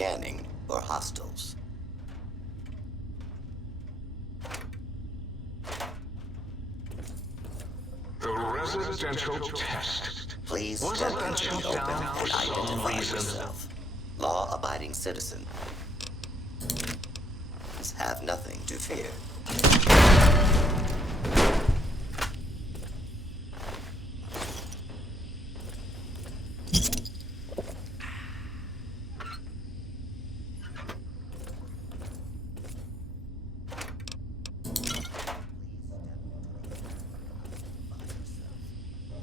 Scanning for hostiles. The residential test. Please Was step it then into shut the open down for and some identify reason? yourself. Law-abiding citizen. Have nothing to fear.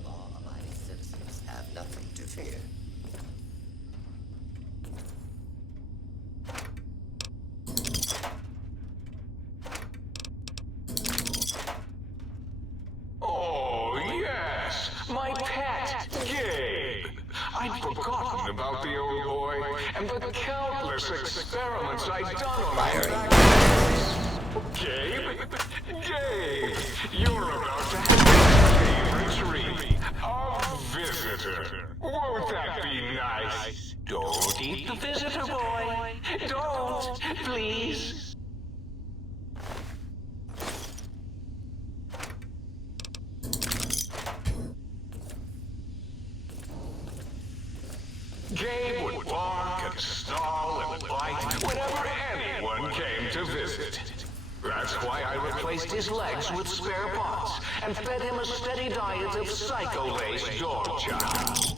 Law-abiding citizens have nothing to fear. My pet, Gabe. I'd forgotten about the old boy and the countless experiments I'd done on him back then. Gabe? Gabe! You're about to have a favorite treat. A visitor. Won't that be nice? Don't eat the visitor, boy. Don't, please. Gabe would bark and snarl and bite whenever anyone came to visit. That's why I replaced his legs with spare parts and fed him a steady diet of psycho-laced dog chow.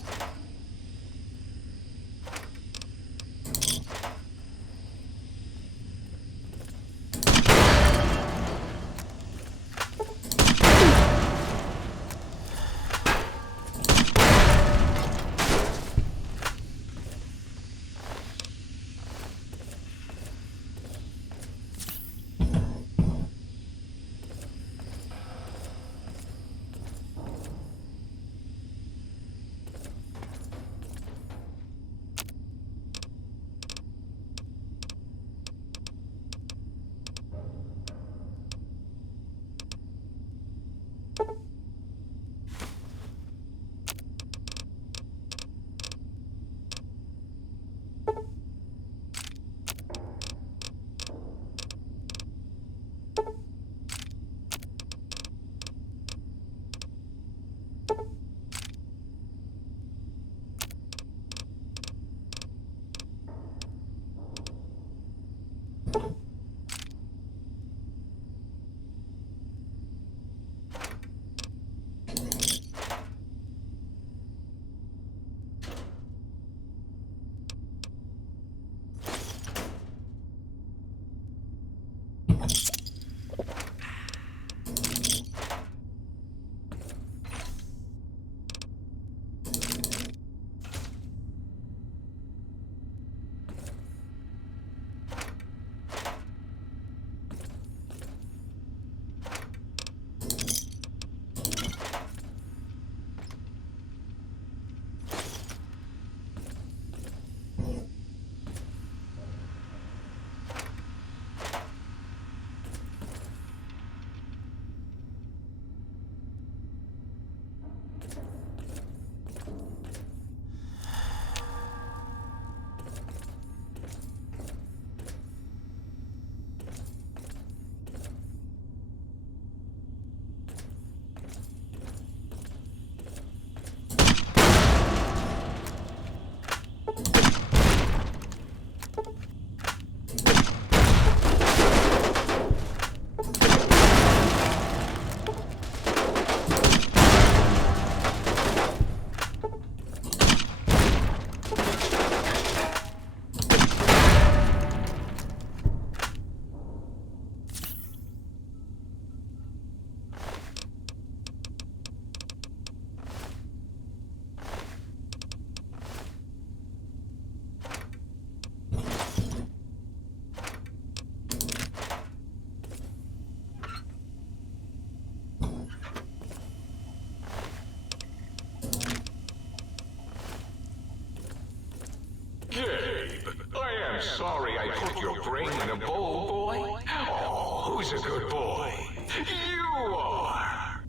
Gabe, I am sorry I put your brain in a bowl, boy. Oh, who's a good boy? You are!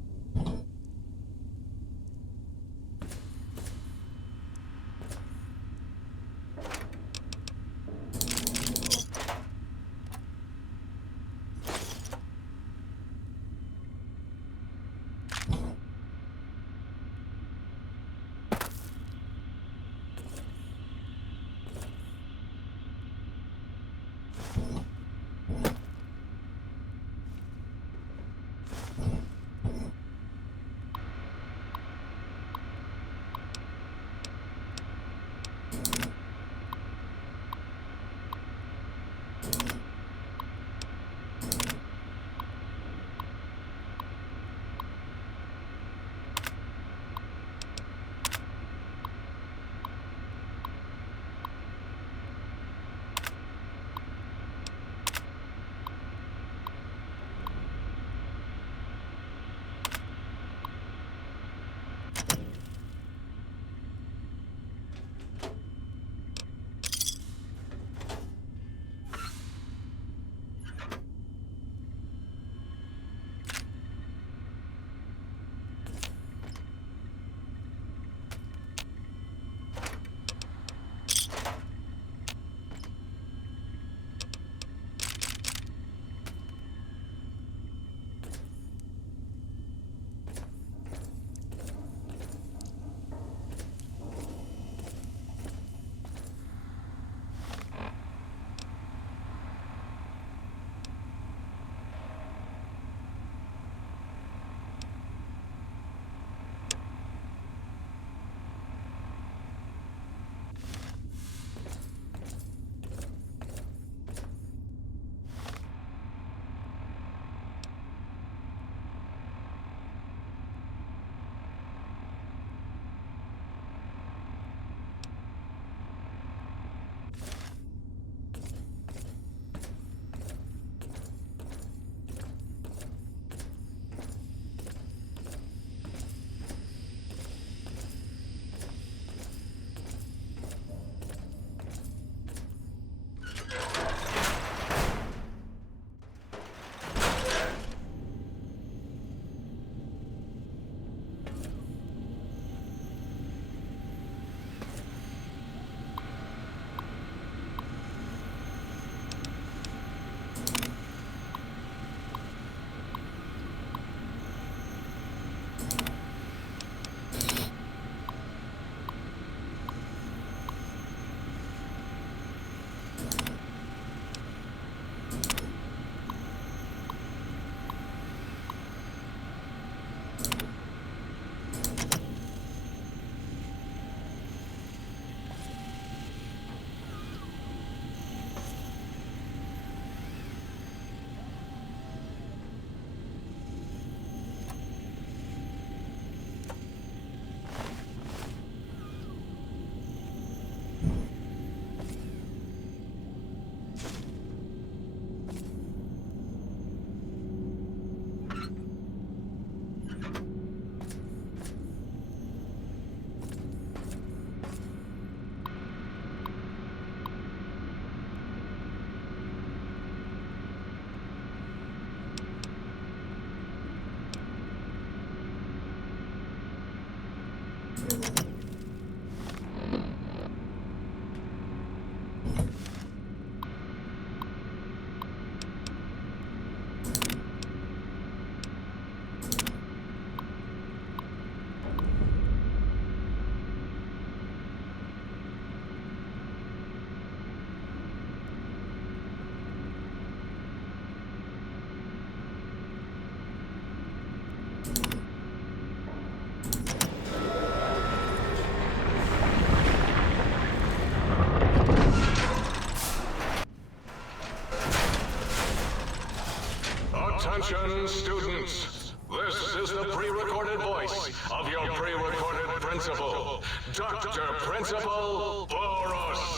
Attention, students. This is the pre-recorded voice of your pre-recorded principal, Dr. Principal Boros.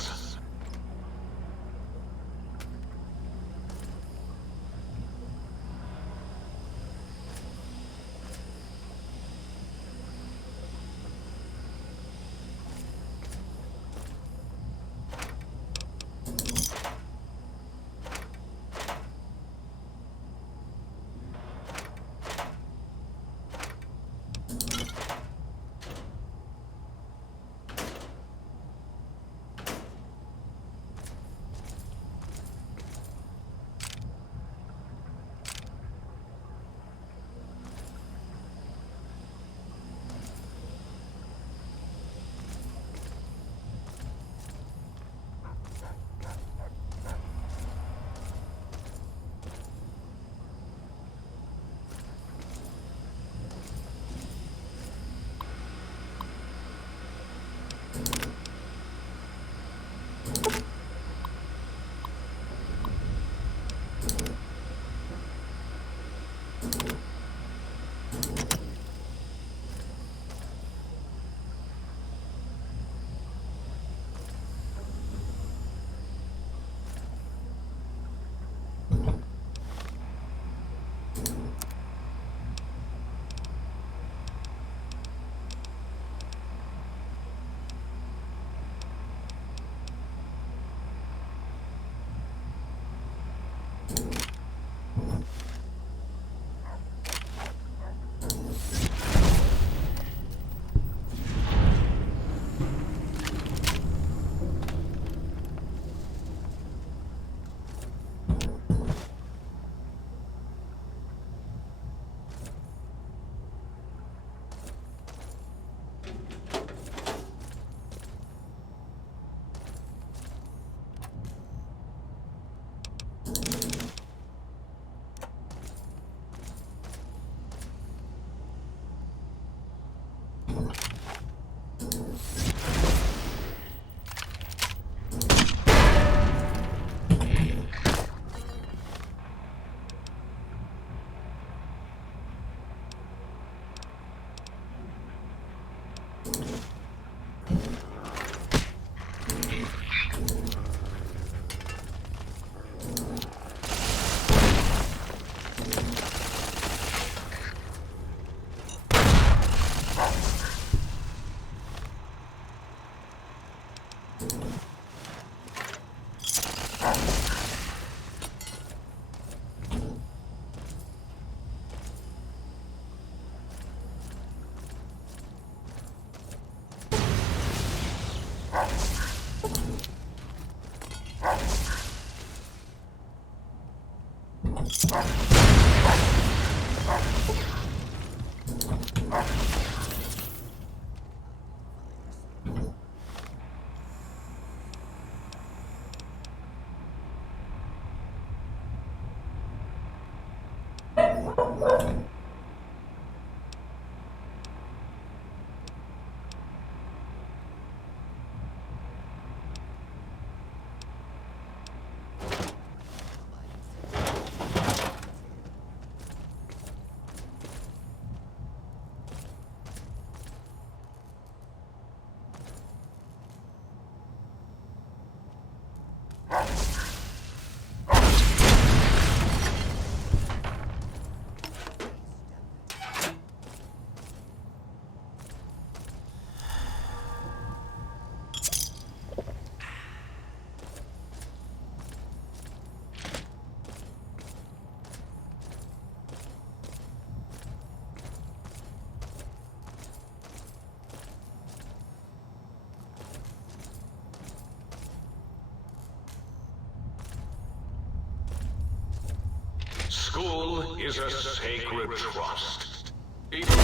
school is a sacred trust. Even though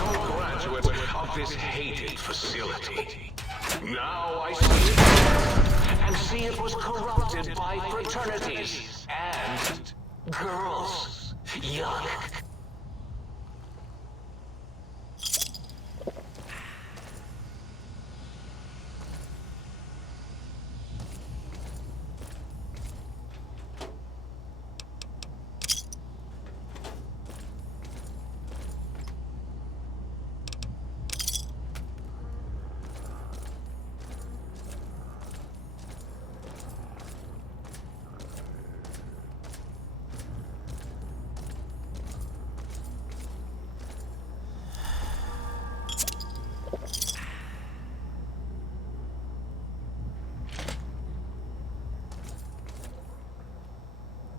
I'm a graduate of this hated facility. Now I see it, and see it was corrupted by fraternities and girls. Yuck.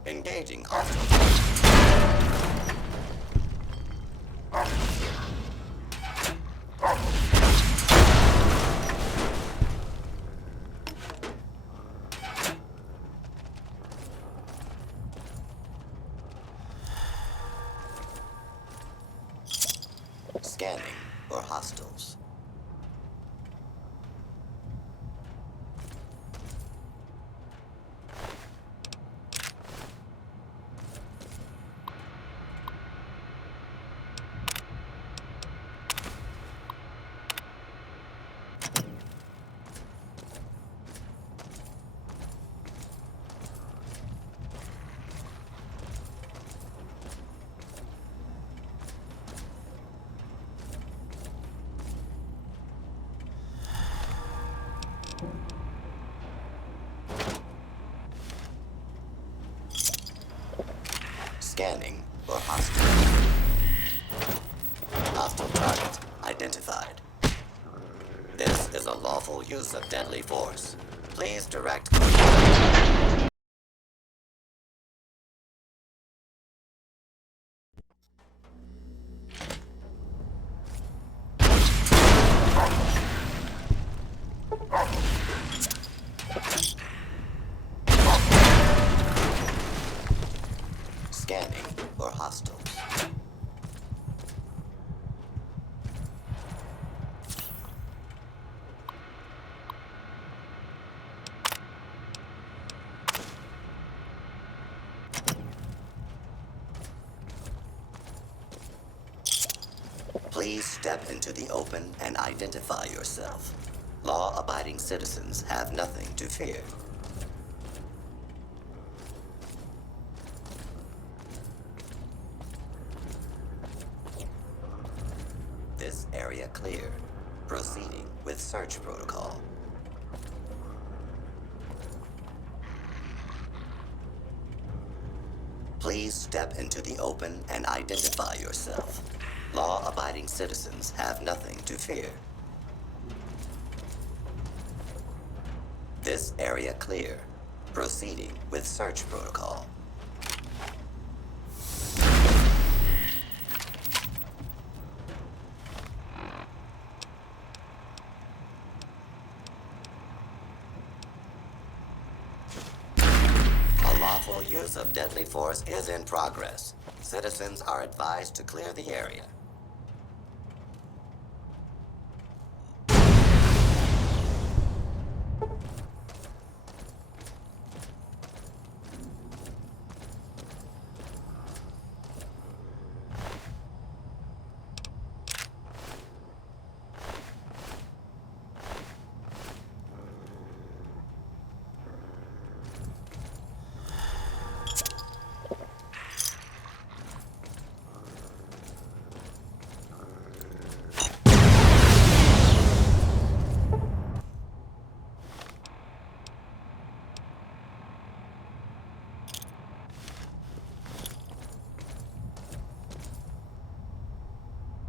Engaging hostile. Scanning for hostiles. Scanning for hostile. Hostile target identified. This is a lawful use of deadly force. Please direct. Scanning for hostiles. Please step into the open and identify yourself. Law-abiding citizens have nothing to fear. This area clear. Proceeding with search protocol. Please step into the open and identify yourself. Law-abiding citizens have nothing to fear. This area clear. Proceeding with search protocol. A lawful use of deadly force is in progress. Citizens are advised to clear the area.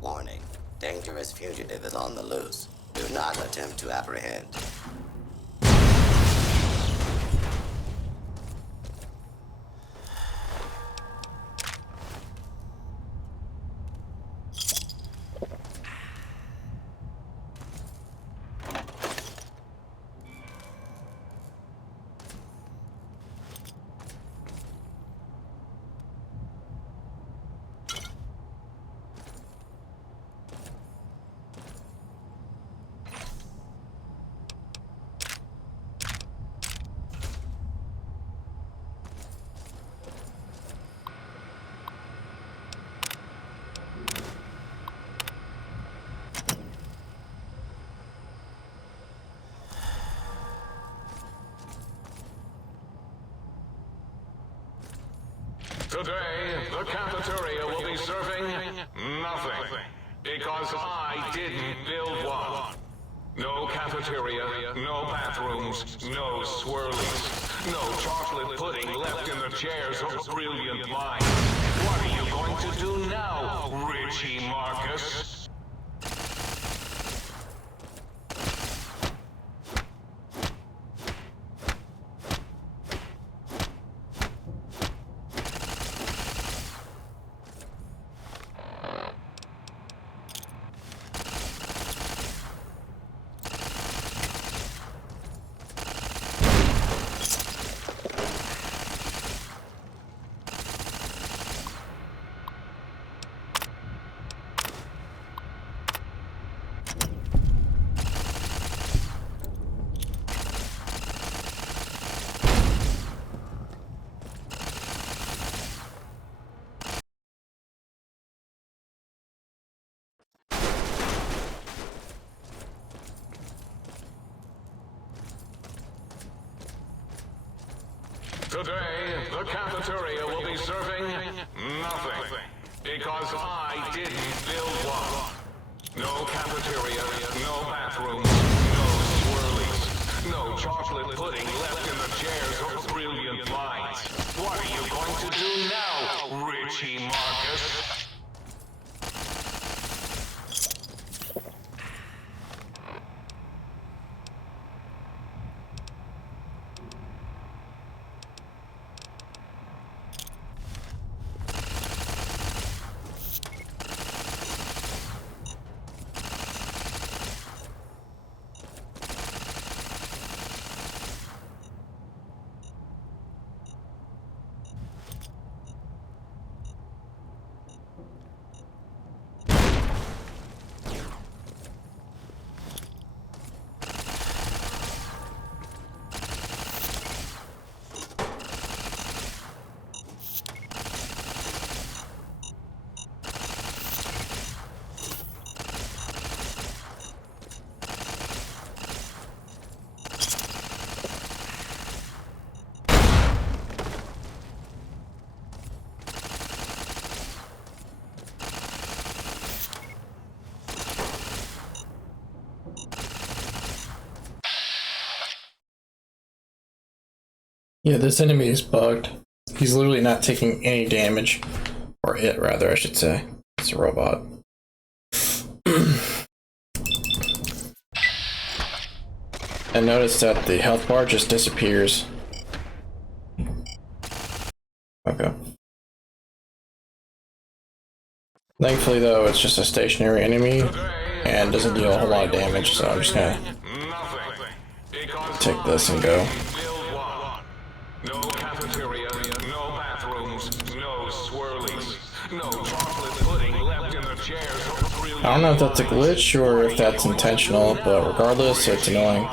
Warning. Dangerous fugitive is on the loose. Do not attempt to apprehend. Today, the cafeteria will be serving nothing. Because I didn't build one. No cafeteria, no bathrooms, no swirlies, no chocolate pudding left in the chairs of brilliant minds. What are you going to do now, Richie Marcus? Today, the cafeteria will be serving nothing. Because I didn't build one. No cafeteria, no bathrooms, no swirlies, no chocolate pudding left in the chairs of brilliant minds. What are you going to do now, Richie Marcus? Yeah, this enemy is bugged. He's literally not taking any damage. Or it, rather, I should say. It's a robot. And notice that the health bar just disappears. Okay. Thankfully, though, it's just a stationary enemy and doesn't deal a whole lot of damage, so I'm just gonna take this and go. No cafeteria, no bathrooms, no swirlies, no chocolate pudding left in the chairs of brilliant. I don't know if that's a glitch or if that's intentional, but regardless, it's annoying.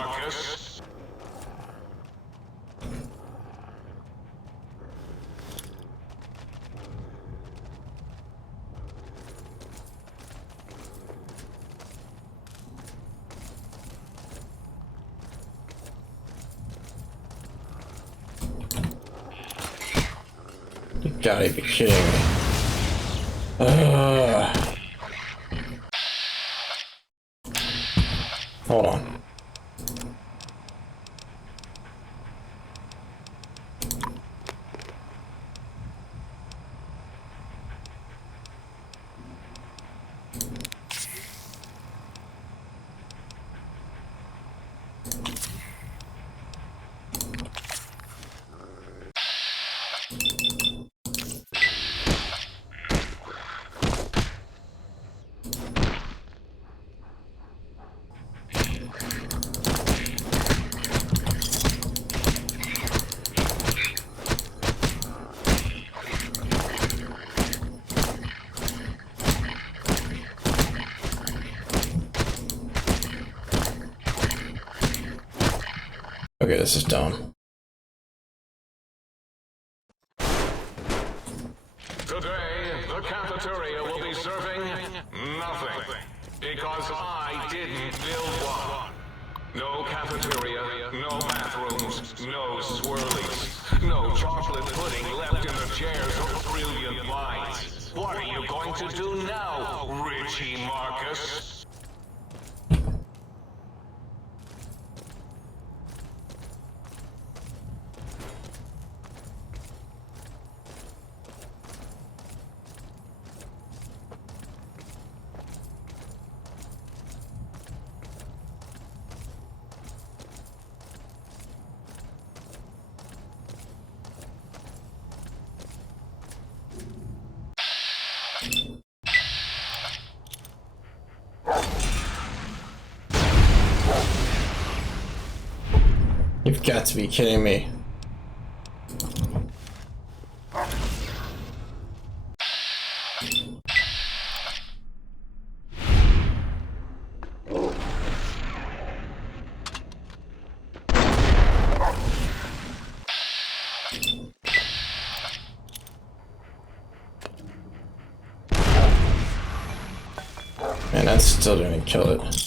You gotta be kidding me. Hold on. Okay, this is dumb. Today, the cafeteria will be serving nothing. Because I didn't build one. No cafeteria, no bathrooms, no swirlies, no chocolate pudding left in the chairs of brilliant minds. What are you going to do now, Richie Marcus? You've got to be kidding me. Man, that still didn't kill it.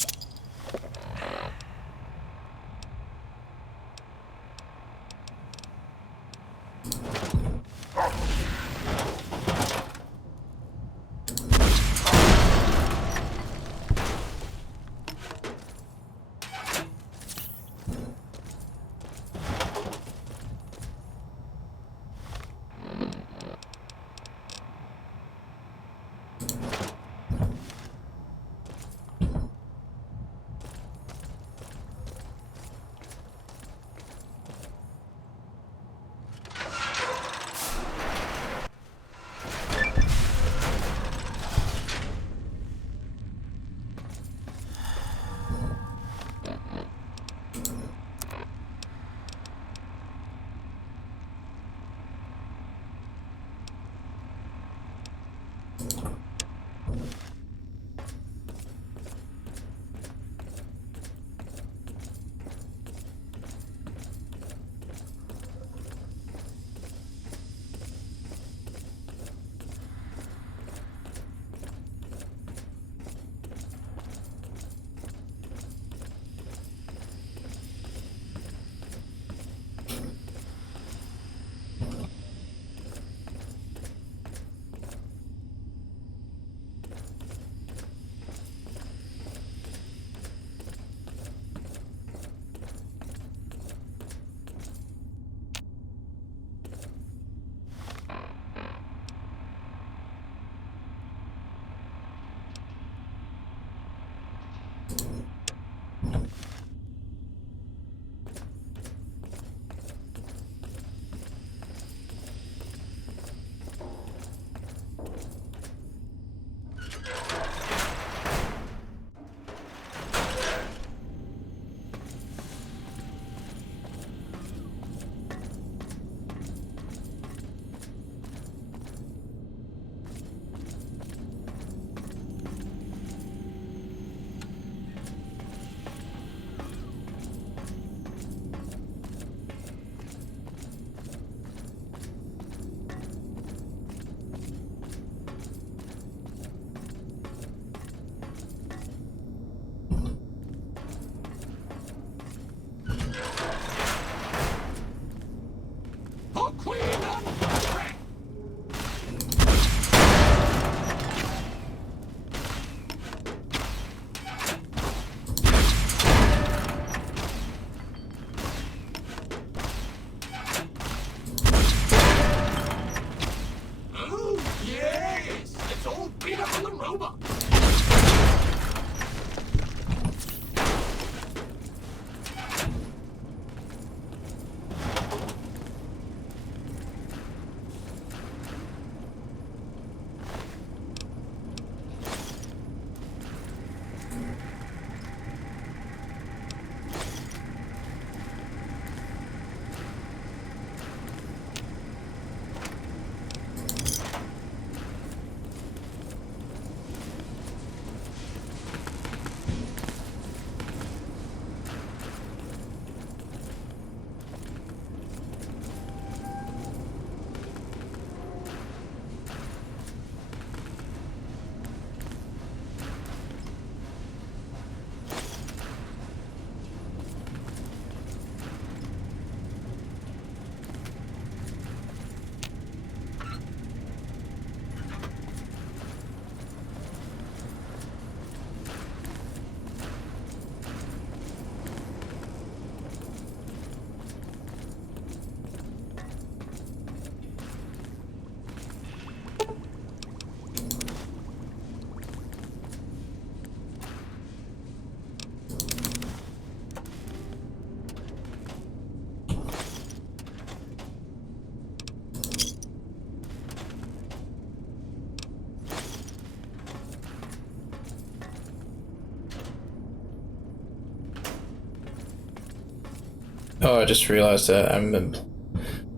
Oh, I just realized that I haven't been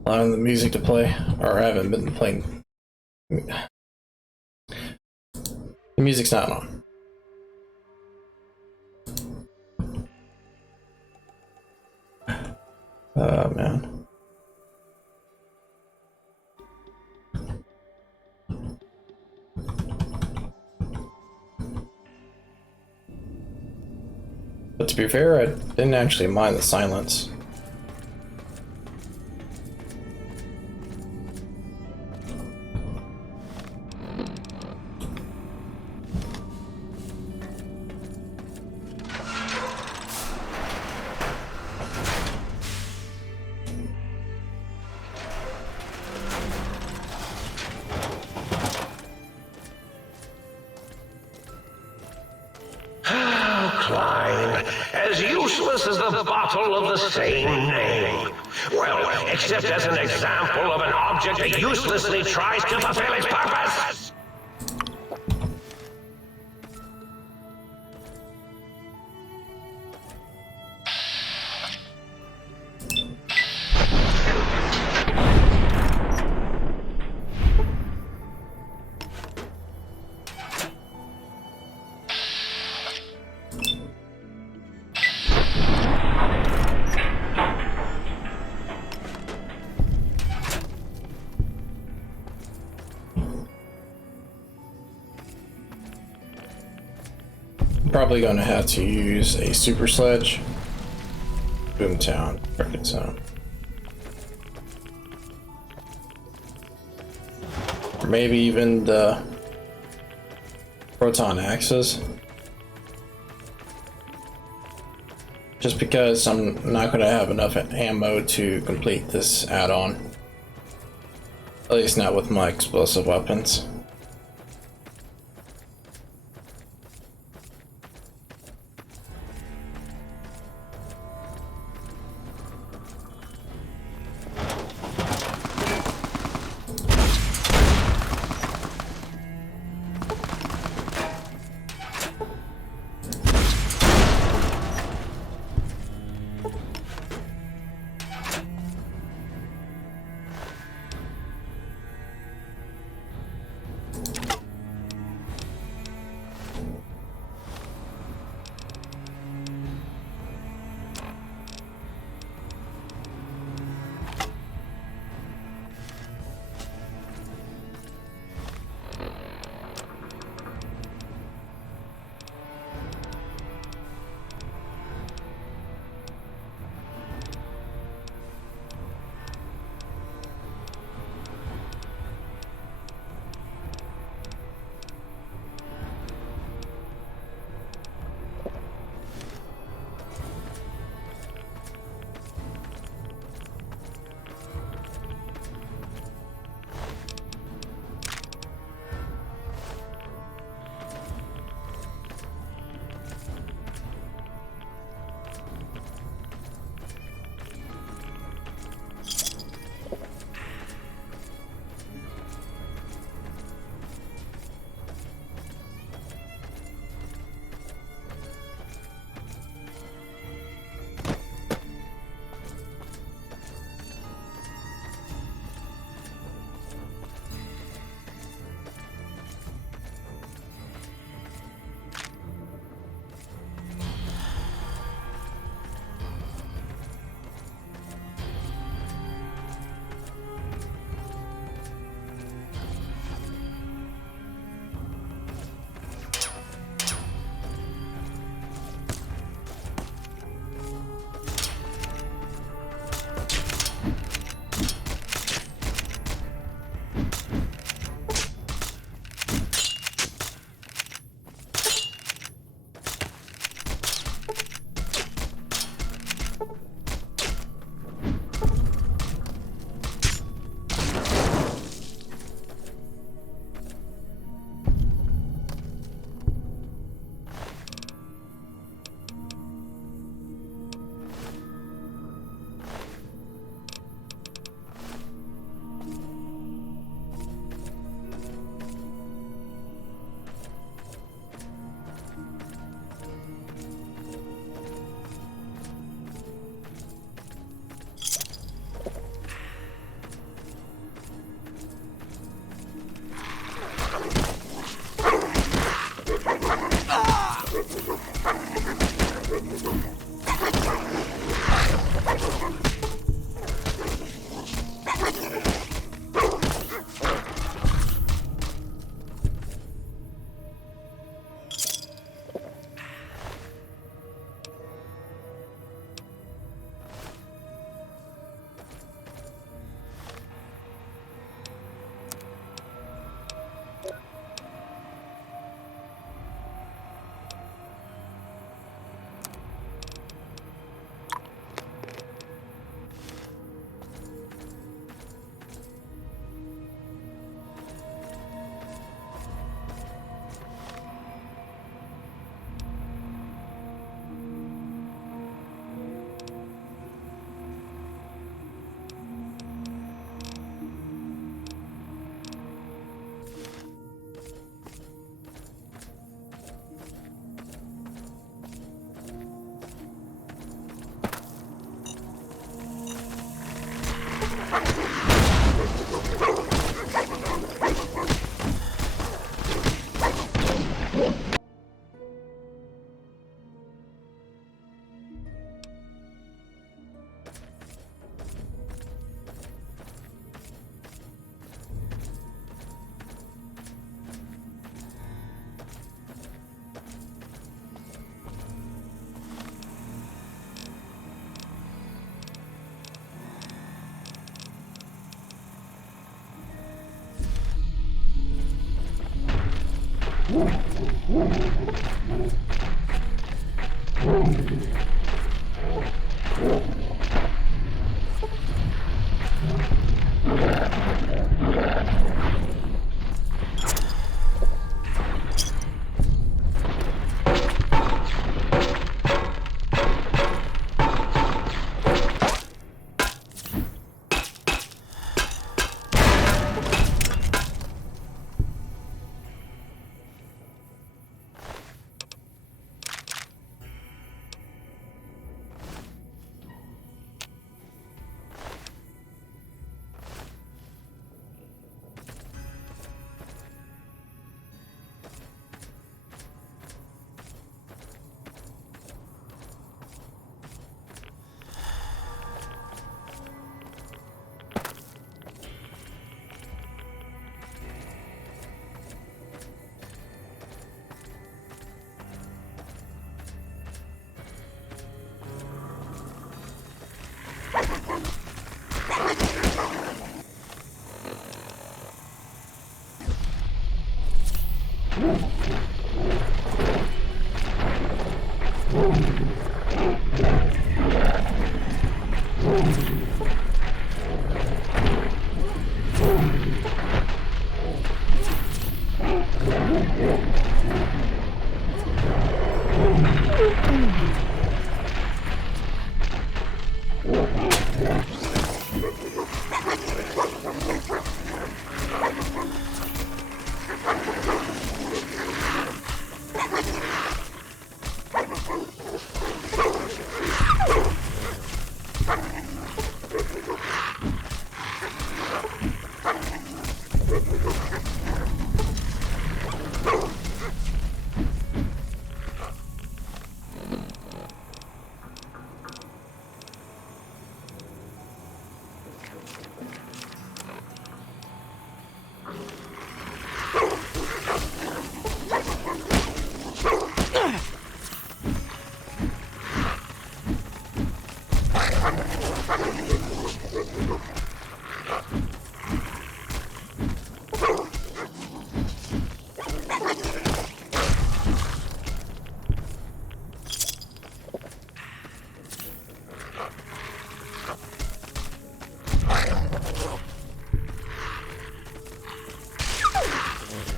allowing the music to play, or I haven't been playing. The music's not on. Oh man. But to be fair, I didn't actually mind the silence. Klein, as useless as the bottle of the same name. Well, except as an example of an object that uselessly tries to fulfill its purpose. Probably going to have to use a super sledge. Boomtown, Cricket Zone. Or maybe even the proton axes. Just because I'm not going to have enough ammo to complete this add-on. At least not with my explosive weapons.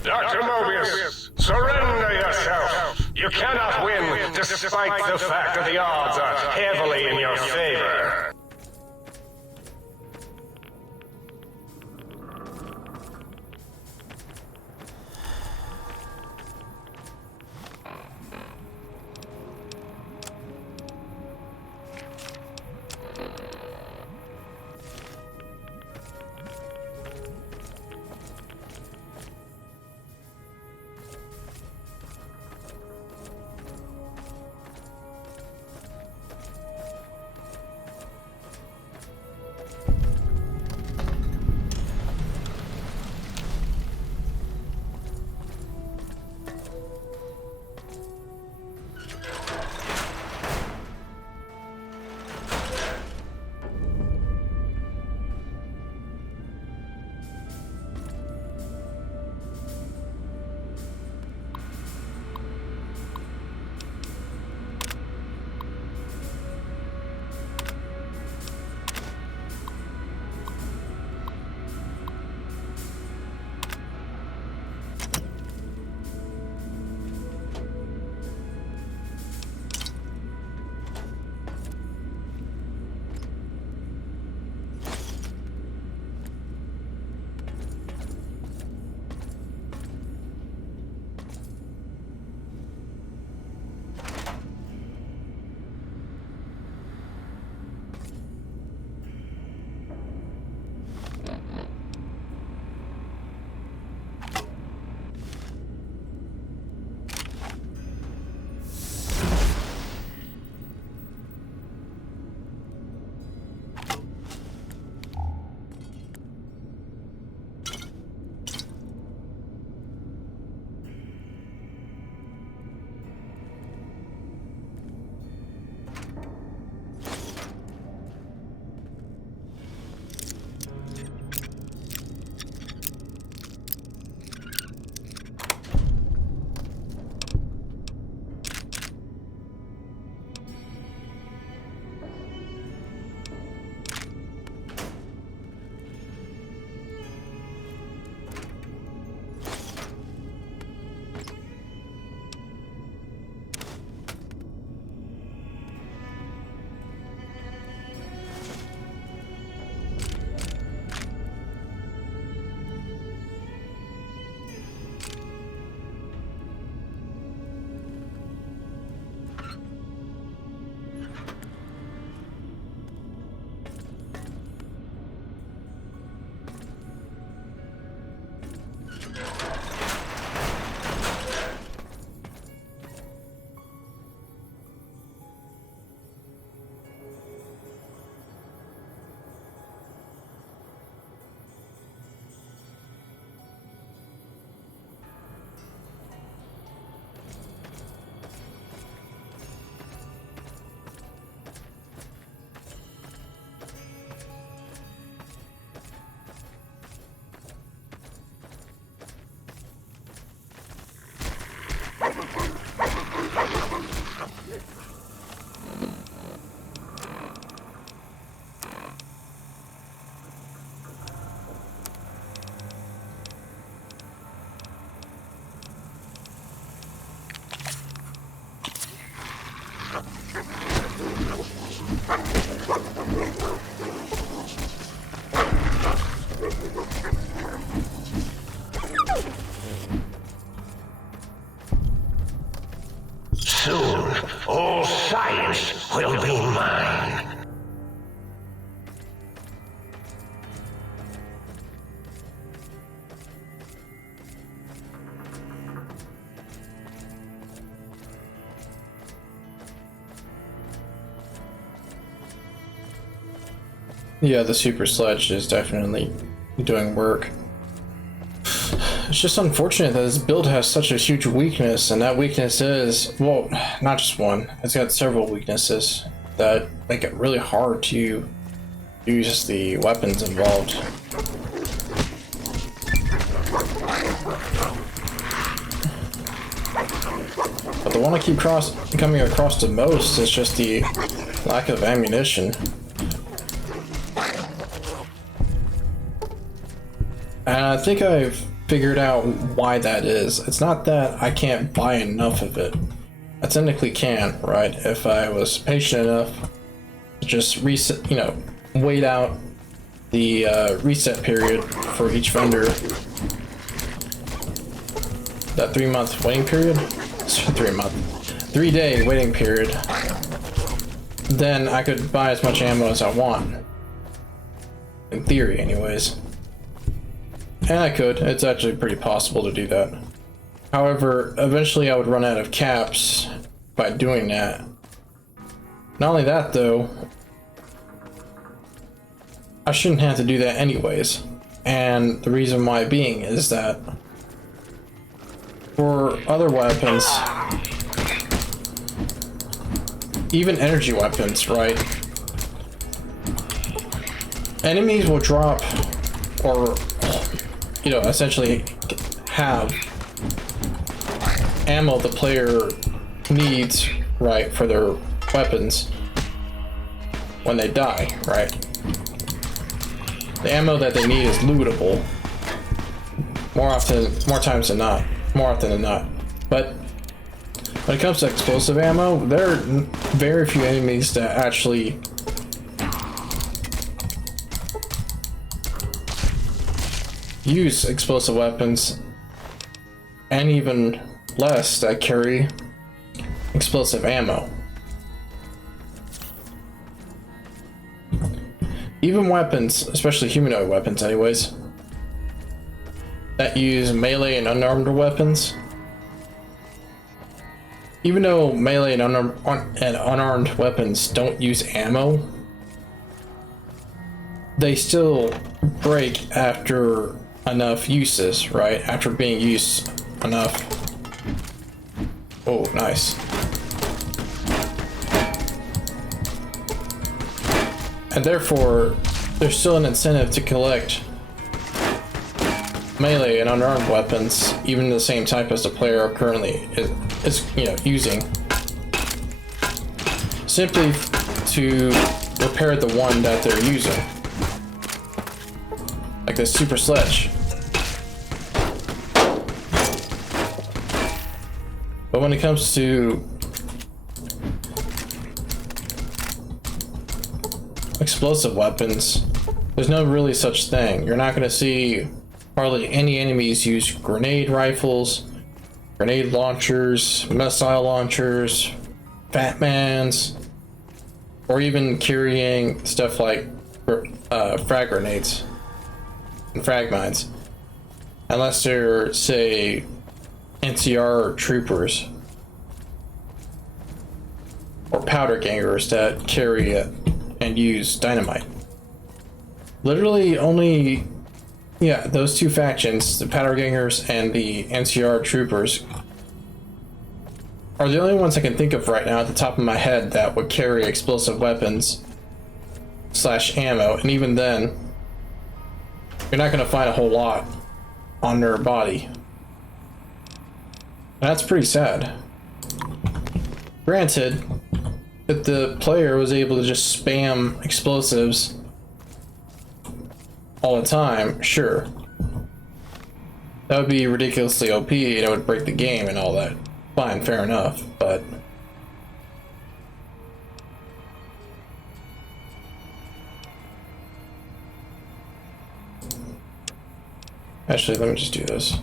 Dr. Mobius, surrender yourself. You cannot win, despite the fact that the odds are heavily in your favor. Soon, all science will be mine. Yeah, the super sledge is definitely doing work. It's just unfortunate that this build has such a huge weakness, and that weakness is, well, not just one, it's got several weaknesses that make it really hard to use the weapons involved. But the one I keep coming across the most is just the lack of ammunition. And I think I've figured out why that is. It's not that I can't buy enough of it. I technically can, right? If I was patient enough to just reset, you know, wait out the reset period for each vendor. That 3-month waiting period? It's 3-day waiting period. Then I could buy as much ammo as I want. In theory, anyways. And I could. It's actually pretty possible to do that. However, eventually I would run out of caps by doing that. Not only that, though, I shouldn't have to do that anyways. And the reason why being is that for other weapons, even energy weapons, right? Enemies will drop, or you know, essentially have ammo the player needs, right, for their weapons when they die, right? The ammo that they need is lootable more often than not. But when it comes to explosive ammo, there are very few enemies that actually use explosive weapons, and even less that carry explosive ammo. Even weapons, especially humanoid weapons anyways, that use melee and unarmed weapons, even though melee and unarmed weapons don't use ammo, they still break after enough uses, right? After being used enough. Oh, nice. And therefore, there's still an incentive to collect melee and unarmed weapons, even the same type as the player currently is you know, using, simply to repair the one that they're using, like this super sledge. But when it comes to explosive weapons, there's no really such thing. You're not going to see hardly any enemies use grenade rifles, grenade launchers, missile launchers, Fat Mans, or even carrying stuff like frag grenades and frag mines, unless they're, say, NCR troopers or powder gangers that carry it and use dynamite. Literally only, yeah, those two factions, the powder gangers and the NCR troopers, are the only ones I can think of right now at the top of my head that would carry explosive weapons / ammo, and even then, you're not going to find a whole lot on their body. And that's pretty sad. Granted, if the player was able to just spam explosives all the time, sure. That would be ridiculously OP and it would break the game and all that. Fine, fair enough, but... Actually, let me just do this.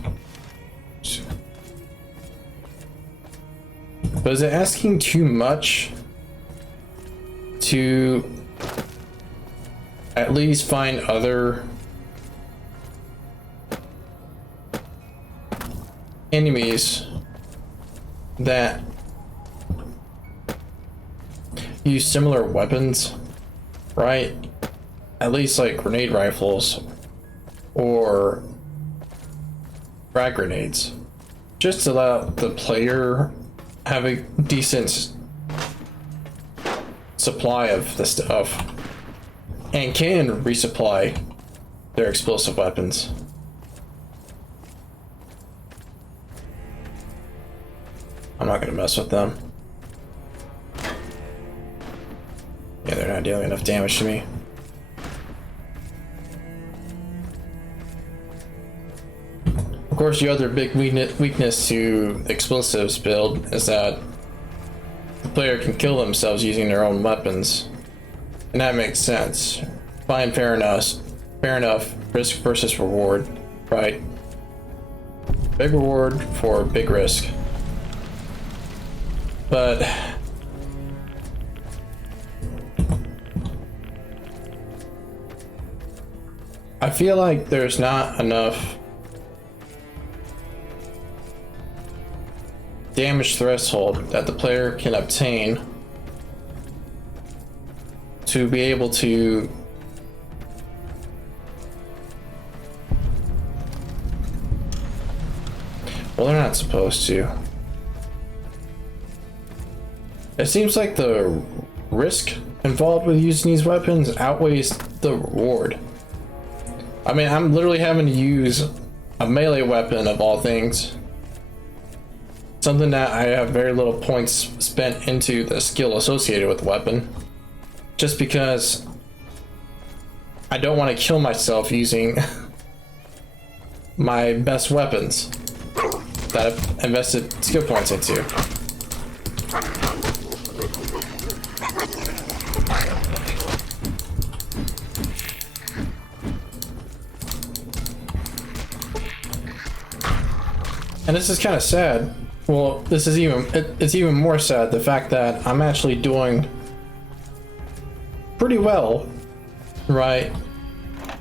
But is it asking too much to at least find other enemies that use similar weapons, right? At least like grenade rifles or frag grenades, just to let the player have a decent supply of the stuff and can resupply their explosive weapons. I'm not gonna mess with them. Yeah, they're not dealing enough damage to me. Of course, the other big weakness to explosives build is that the player can kill themselves using their own weapons. And that makes sense. Fine, fair enough. Fair enough. Risk versus reward, right? Big reward for big risk. But I feel like there's not enough damage threshold that the player can obtain to be able to well, they're not supposed to. It seems like the risk involved with using these weapons outweighs the reward. I mean, I'm literally having to use a melee weapon of all things. Something that I have very little points spent into the skill associated with the weapon. Just because I don't want to kill myself using my best weapons that I've invested skill points into. And this is kind of sad. Well, this is it's even more sad, the fact that I'm actually doing pretty well, right?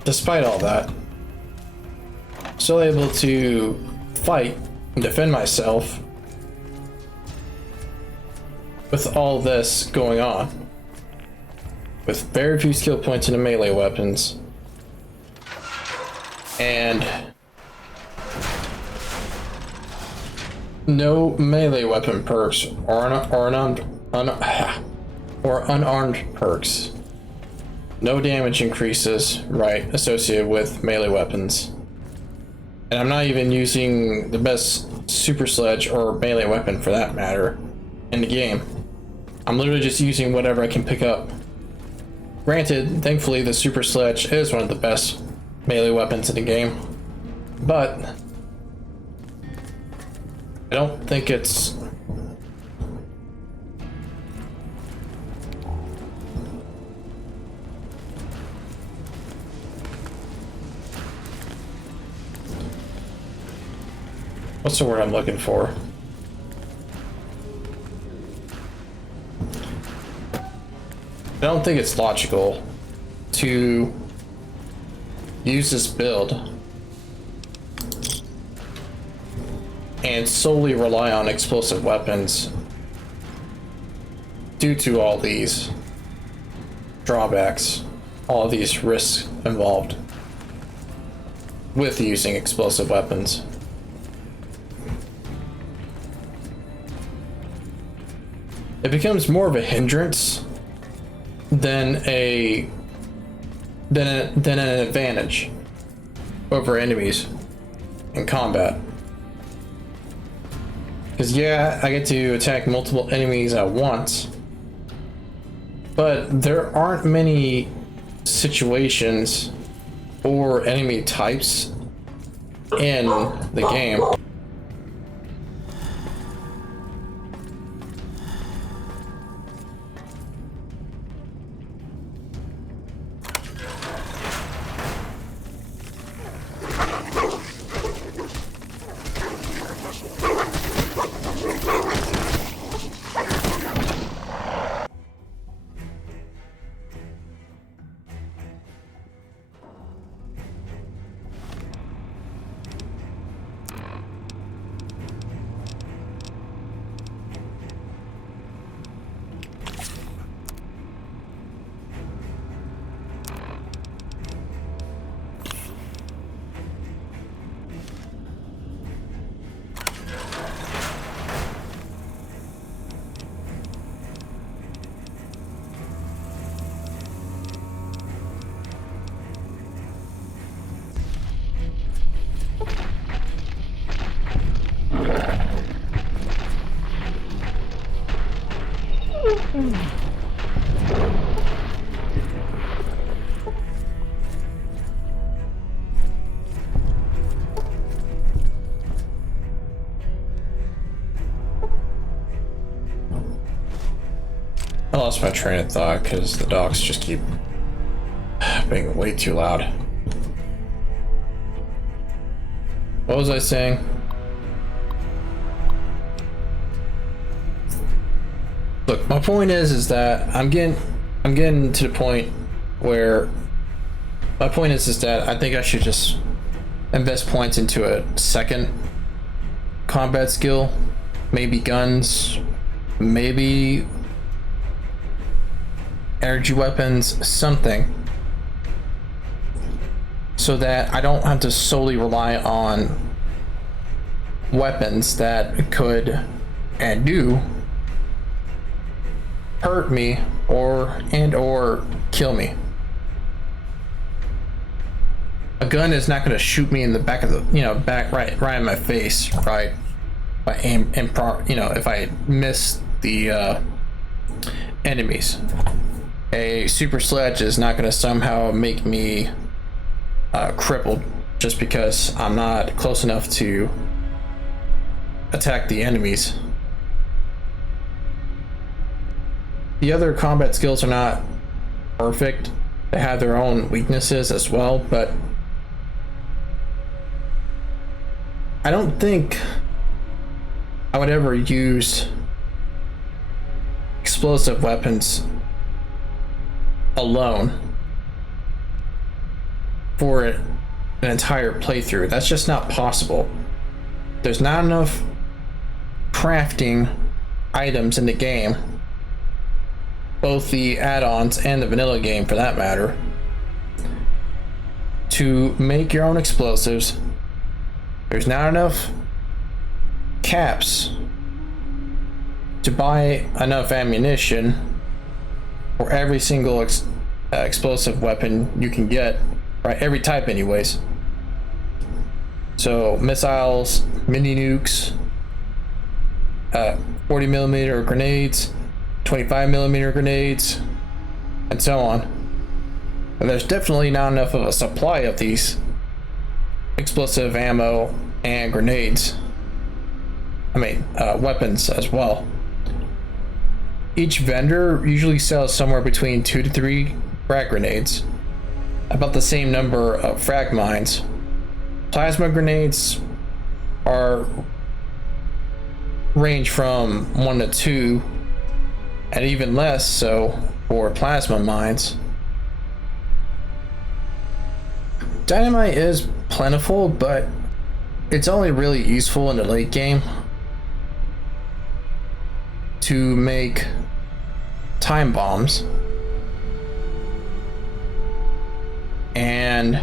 Despite all that. Still able to fight and defend myself with all this going on. With very few skill points into melee weapons. And no melee weapon perks or unarmed perks. No damage increases, right, associated with melee weapons. And I'm not even using the best super sledge or melee weapon for that matter in the game. I'm literally just using whatever I can pick up. Granted, thankfully the super sledge is one of the best melee weapons in the game, but I don't think it's what's the word I'm looking for? I don't think it's logical to use this build and solely rely on explosive weapons due to all these drawbacks, all these risks involved with using explosive weapons. It becomes more of a hindrance than an advantage over enemies in combat. Because yeah, I get to attack multiple enemies at once, but there aren't many situations or enemy types in the game. I lost my train of thought because the dogs just keep being way too loud. What was I saying? Look, my point is that I'm getting to the point where my point is that I think I should just invest points into a second combat skill, maybe guns, maybe energy weapons, something, so that I don't have to solely rely on weapons that could and do hurt me or kill me. A gun is not going to shoot me in the back of the, back right in my face, right? If I aim if I miss the enemies. A super sledge is not going to somehow make me crippled just because I'm not close enough to attack the enemies. The other combat skills are not perfect. They have their own weaknesses as well, but I don't think I would ever use explosive weapons alone for an entire playthrough. That's just not possible. There's not enough crafting items in the game, both the add-ons and the vanilla game for that matter, to make your own explosives. There's not enough caps to buy enough ammunition for every single explosive weapon you can get, right? Every type anyways. So missiles, mini nukes, 40mm grenades, 25mm grenades, and so on. And there's definitely not enough of a supply of these explosive ammo and grenades. Weapons as well. Each vendor usually sells somewhere between 2 to 3 frag grenades, about the same number of frag mines. Plasma grenades range from 1 to 2, and even less so for plasma mines. Dynamite is plentiful, but it's only really useful in the late game to make time bombs, and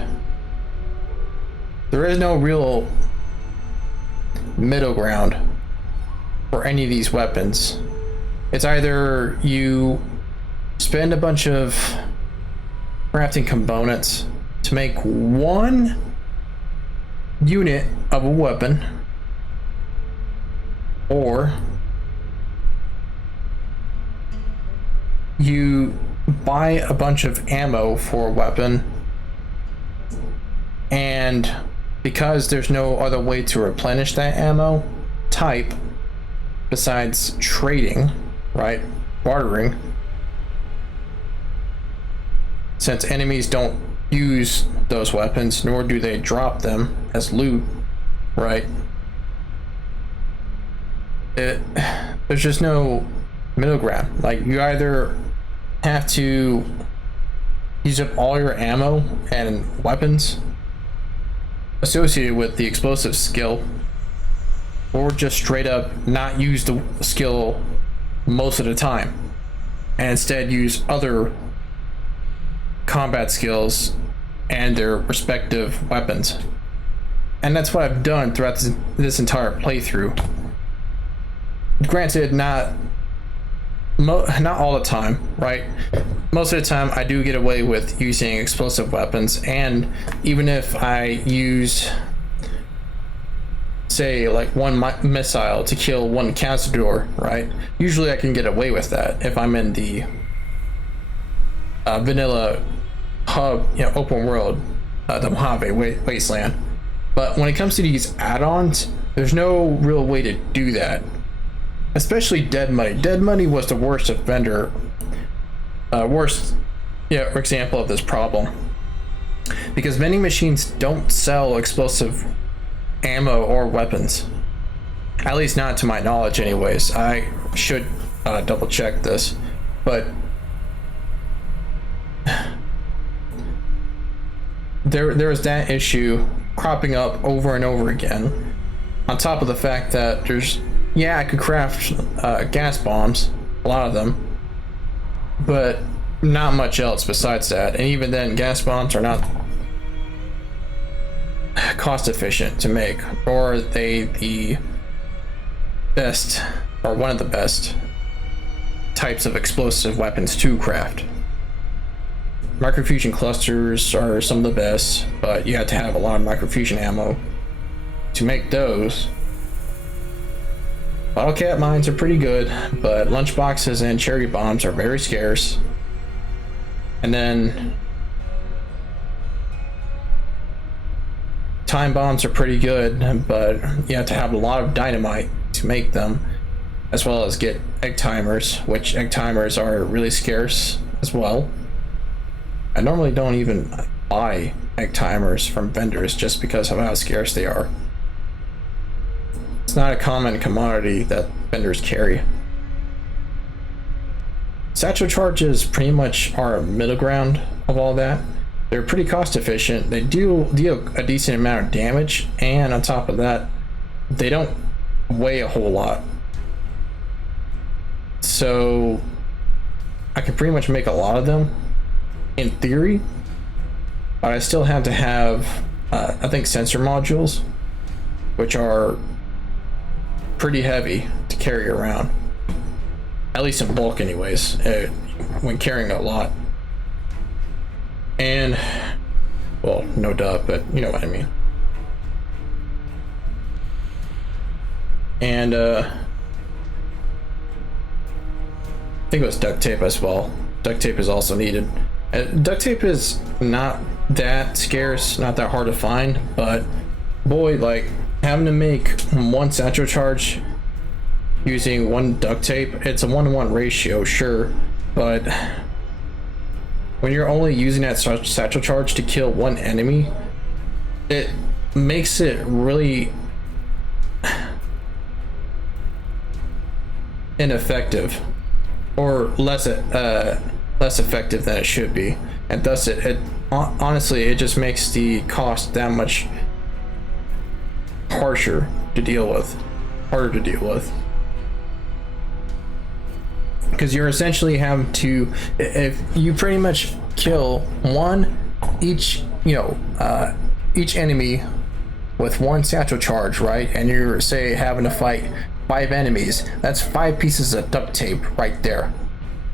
there is no real middle ground for any of these weapons. It's either you spend a bunch of crafting components to make one unit of a weapon, Or you buy a bunch of ammo for a weapon, and because there's no other way to replenish that ammo type besides trading, right? Bartering. Since enemies don't use those weapons, nor do they drop them as loot, right? There's just no middle ground. Like, you either have to use up all your ammo and weapons associated with the explosive skill, or just straight up not use the skill most of the time and instead use other combat skills and their respective weapons. And that's what I've done throughout this entire playthrough. Granted, not all the time, right? Most of the time I do get away with using explosive weapons, and even if I use, say, like one missile to kill one cazador, right? Usually I can get away with that if I'm in the vanilla hub, open world, the Mojave Wasteland. But when it comes to these add-ons, there's no real way to do that. Especially Dead Money. Dead Money was the worst offender, worst example of this problem. Because vending machines don't sell explosive ammo or weapons. At least not to my knowledge anyways. I should double check this. But there is that issue cropping up over and over again. On top of the fact that I could craft gas bombs, a lot of them, but not much else besides that. And even then, gas bombs are not cost efficient to make, or are they the best, or one of the best types of explosive weapons to craft. Microfusion clusters are some of the best, but you have to have a lot of microfusion ammo to make those. Bottle cap mines are pretty good, but lunchboxes and cherry bombs are very scarce. And then time bombs are pretty good, but you have to have a lot of dynamite to make them, as well as get egg timers, which egg timers are really scarce as well. I normally don't even buy egg timers from vendors just because of how scarce they are. It's not a common commodity that vendors carry. Satchel charges pretty much are a middle ground of all that. They're pretty cost efficient. They do deal a decent amount of damage, and on top of that, they don't weigh a whole lot. So I can pretty much make a lot of them in theory, but I still have to have I think sensor modules, which are pretty heavy to carry around, at least in bulk anyways, when carrying a lot. And well, no duh, but you know what I mean. And I think it was duct tape as well. Duct tape is also needed. Duct tape is not that scarce, not that hard to find, but boy, like having to make one satchel charge using one duct tape, it's a 1-to-1 ratio, sure, but when you're only using that satchel charge to kill one enemy, it makes it really ineffective, or less effective than it should be, and thus it honestly, it just makes the cost that much harder to deal with, because you're essentially having to, if you pretty much kill each enemy with one satchel charge, right, and you're say having to fight 5 enemies, that's 5 pieces of duct tape right there.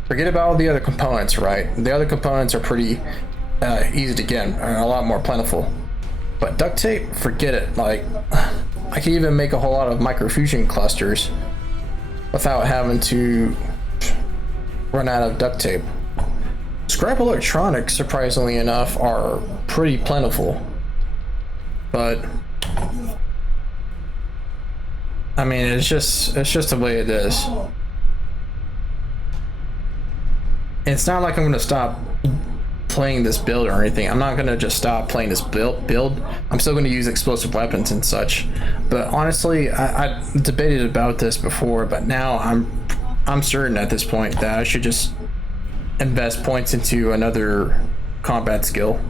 Forget about all the other components, right? The other components are pretty easy to get, are a lot more plentiful. But duct tape, forget it. Like, I can even make a whole lot of microfusion clusters without having to run out of duct tape. Scrap electronics, surprisingly enough, are pretty plentiful. But I mean, it's just the way it is. It's not like I'm gonna stop playing this build or anything. I'm not gonna just stop playing this build. I'm still gonna use explosive weapons and such. But honestly, I debated about this before, but now I'm certain at this point that I should just invest points into another combat skill.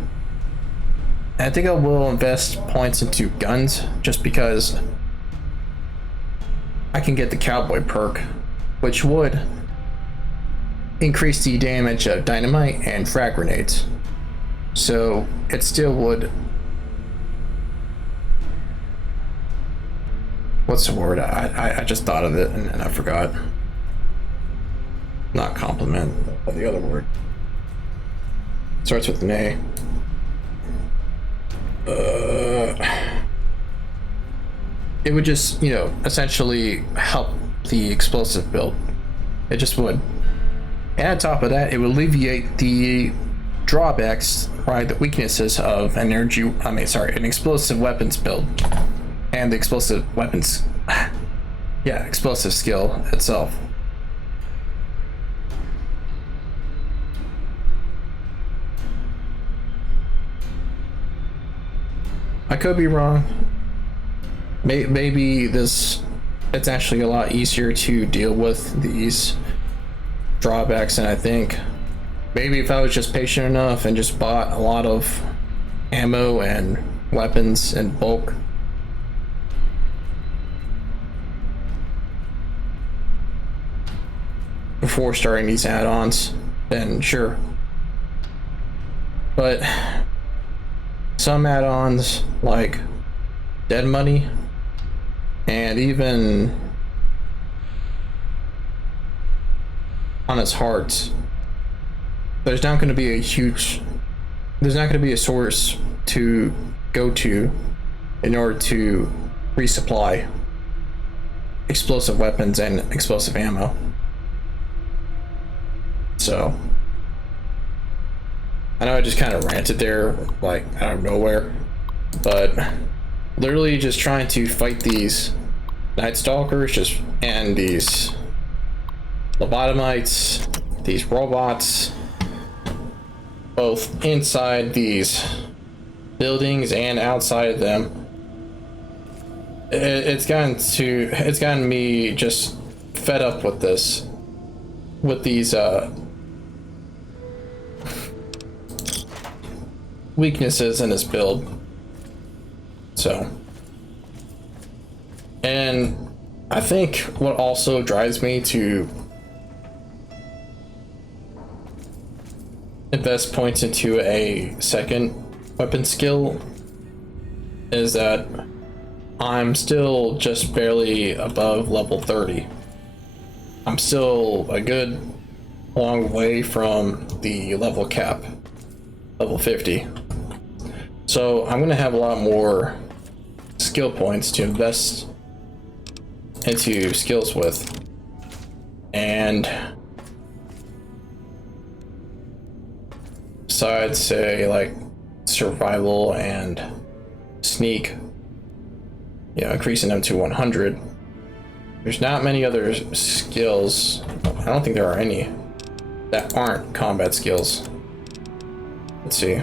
And I think I will invest points into guns just because I can get the cowboy perk, which would increase the damage of dynamite and frag grenades. So it still would. What's the word? I just thought of it and I forgot. Not compliment, but the other word. Starts with an A. It would just, you know, essentially help the explosive build. It just would. And on top of that, it would alleviate the drawbacks, right, the weaknesses of an explosive weapons build. And the explosive weapons, explosive skill itself. I could be wrong. Maybe it's actually a lot easier to deal with these drawbacks than I think. Maybe if I was just patient enough and just bought a lot of ammo and weapons in bulk. Before starting these add-ons, then sure. But some add-ons like Dead Money and even Honest Hearts, there's not going to be a source to go to in order to resupply explosive weapons and explosive ammo. So I know I just kind of ranted there, like, out of nowhere, but literally just trying to fight these Night Stalkers and these lobotomites, these robots, both inside these buildings and outside of them. It's gotten me just fed up with this, with these weaknesses in this build. So, and I think what also drives me to invest points into a second weapon skill is that I'm still just barely above level 30. I'm still a good long way from the level cap, level 50. So I'm gonna have a lot more skill points to invest into skills with. And besides, say, like survival and sneak, you know, increasing them to 100, there's not many other skills. I don't think there are any that aren't combat skills. Let's see.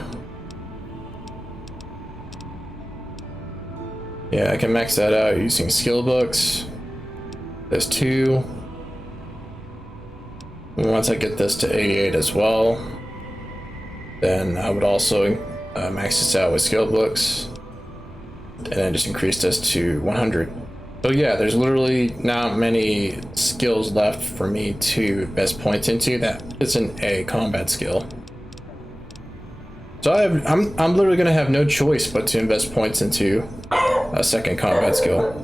Yeah, I can max that out using skill books. There's 2. And once I get this to 88 as well, then I would also max this out with skill books, and then just increase this to 100. So yeah, there's literally not many skills left for me to invest points into that isn't a combat skill. So I'm literally gonna have no choice but to invest points into a second combat skill.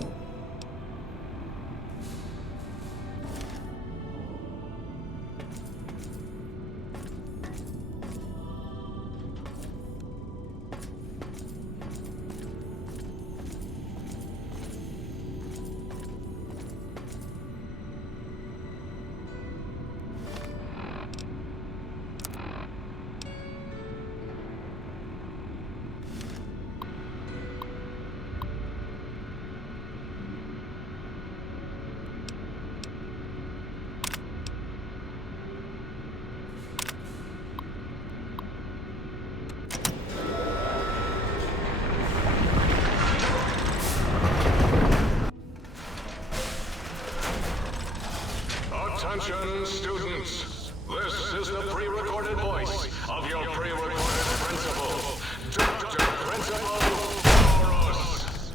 Attention, students. This is the pre-recorded voice of your pre-recorded principal, Dr. Principal Horus.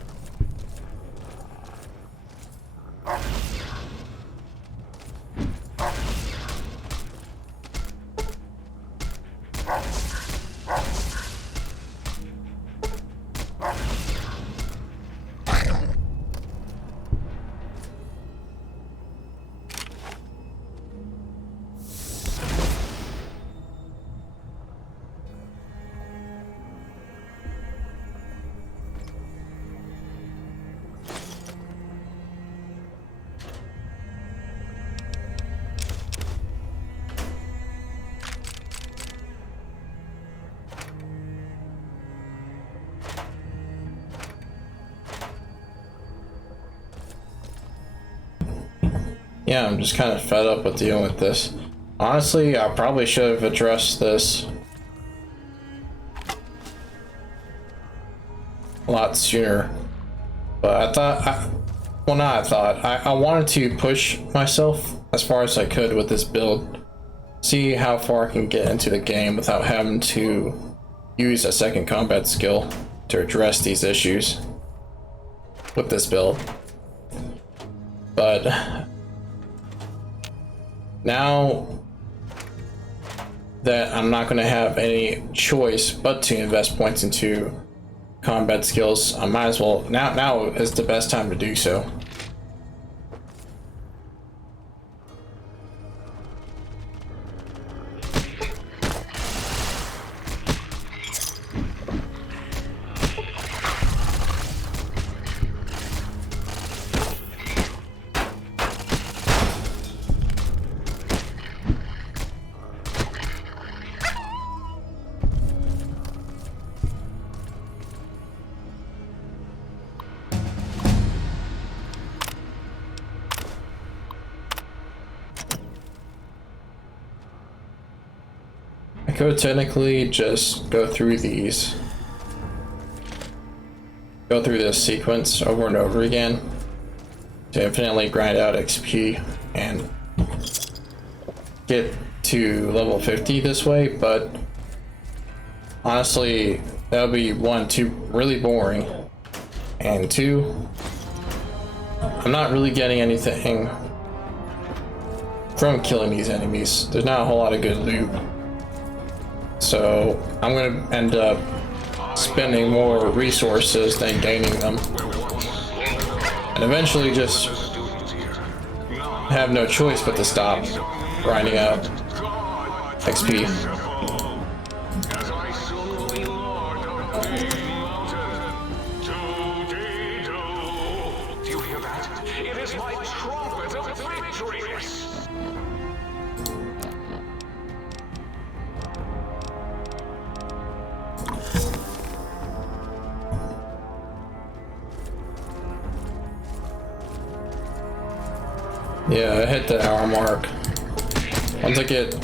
Yeah, I'm just kind of fed up with dealing with this. Honestly, I probably should have addressed this a lot sooner. But I wanted to push myself as far as I could with this build. See how far I can get into the game without having to use a second combat skill to address these issues with this build. But now that I'm not going to have any choice but to invest points into combat skills, I might as well. Now is the best time to do so. I could technically just go through this sequence over and over again to infinitely grind out XP and get to level 50 this way, but honestly, that would be one, too really boring, and two, I'm not really getting anything from killing these enemies. There's not a whole lot of good loot. So I'm going to end up spending more resources than gaining them. And eventually just have no choice but to stop grinding out XP. As I soon will be Lord of Big Mountain. Do you hear that? It is my trumpet of victories. Yeah, I hit the hour mark. Once I get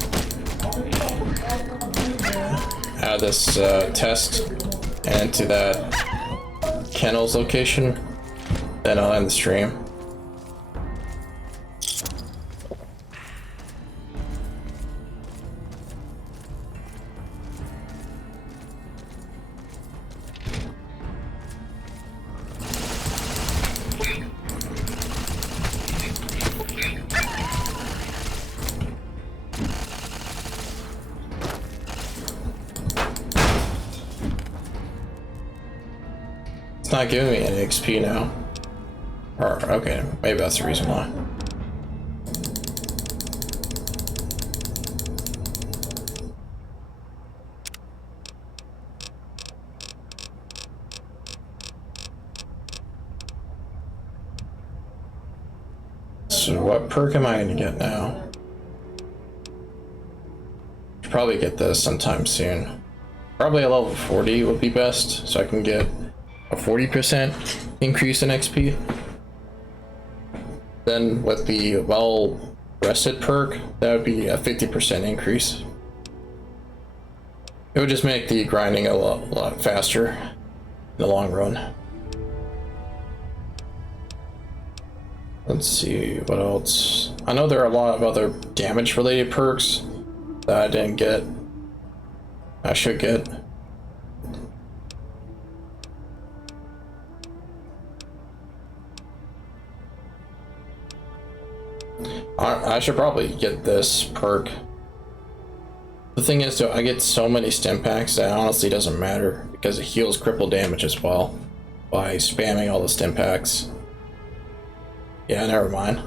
out of this test and into that kennels location, then I'll end the stream. It's not giving me any XP now. Or, okay, maybe that's the reason why. So what perk am I going to get now? Should probably get this sometime soon. Probably a level 40 would be best, so I can get a 40% increase in XP. Then with the well rested perk, that would be a 50% increase. It would just make the grinding a lot faster in the long run. Let's see what else. I know there are a lot of other damage related perks that I didn't get. I should get. I should probably get this perk. The thing is, though, I get so many stim packs that it honestly doesn't matter because it heals cripple damage as well by spamming all the stim packs. Yeah, never mind.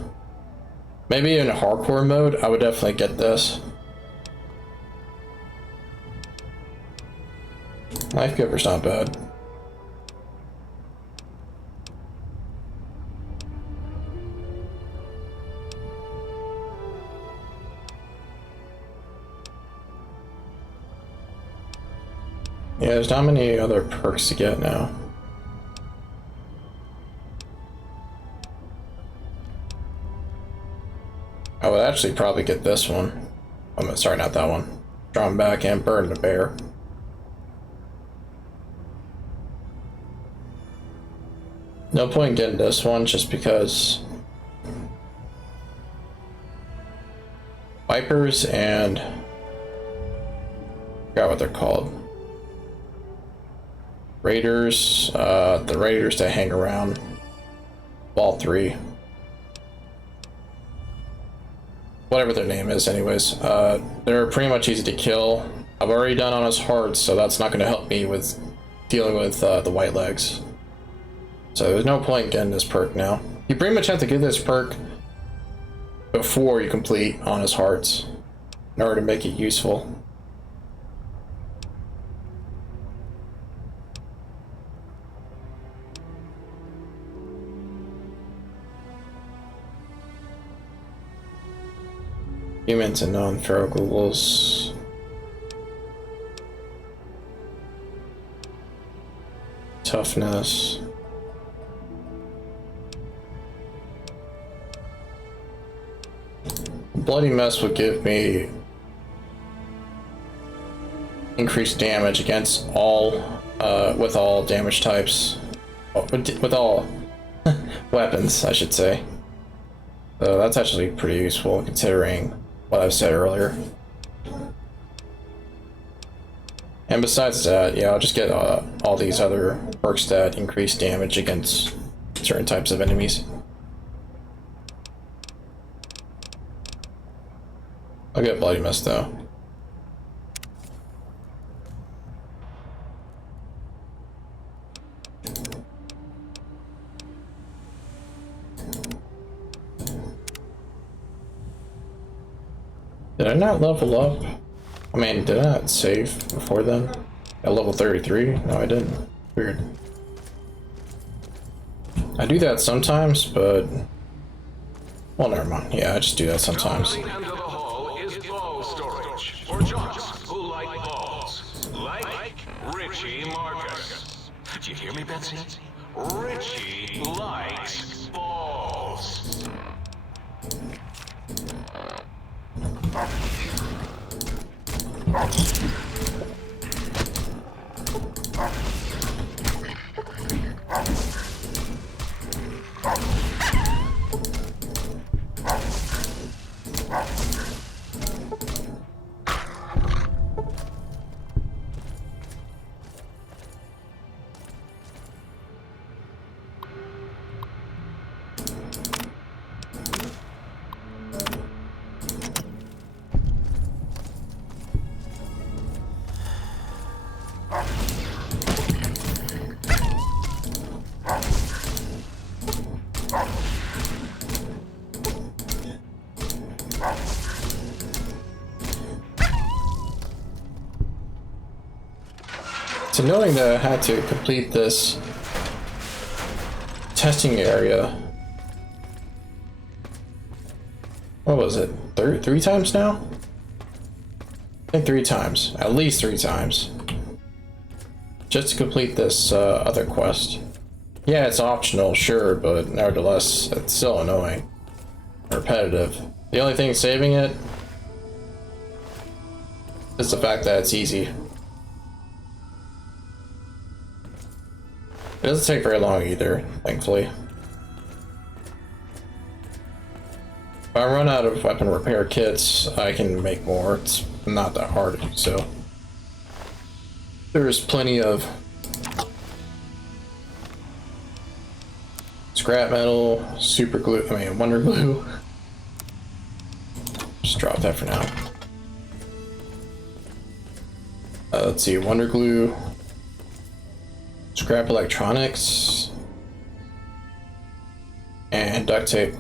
Maybe in hardcore mode, I would definitely get this. Life Giver's not bad. Yeah, there's not many other perks to get now. I would actually probably get this one. Sorry, not that one. Drawn back and burn the bear. No point in getting this one just because Vipers and I forgot what they're called. Raiders, the Raiders that hang around Ball 3. Whatever their name is, anyways. They're pretty much easy to kill. I've already done on his hearts, so that's not going to help me with dealing with the white legs. So there's no point in getting this perk now. You pretty much have to get this perk before you complete Honest Hearts in order to make it useful. Humans and non-feral ghouls. Toughness. Bloody Mess would give me increased damage against all, with all damage types, with all weapons, I should say. So that's actually pretty useful considering what I've said earlier. And besides that, yeah, I'll just get all these other perks that increase damage against certain types of enemies. I'll get Bloody Mess though. Did I not level up? I mean, did I not save before then? At level 33? No, I didn't. Weird. I do that sometimes, but... Well, never mind. Yeah, I just do that sometimes. For jocks who like balls, like Richie Marcus. Do you hear me, Betsy? Richie likes balls. It's annoying that I had to complete this testing area. What was it? Three times now? I think 3 times. At least 3 times. Just to complete this other quest. Yeah, it's optional, sure, but nevertheless, it's still annoying. Repetitive. The only thing saving it is the fact that it's easy. It doesn't take very long either, thankfully. If I run out of weapon repair kits, I can make more. It's not that hard to do so. There's plenty of scrap metal, super glue, wonder glue. Just drop that for now. Let's see, wonder glue, scrap electronics, and duct tape.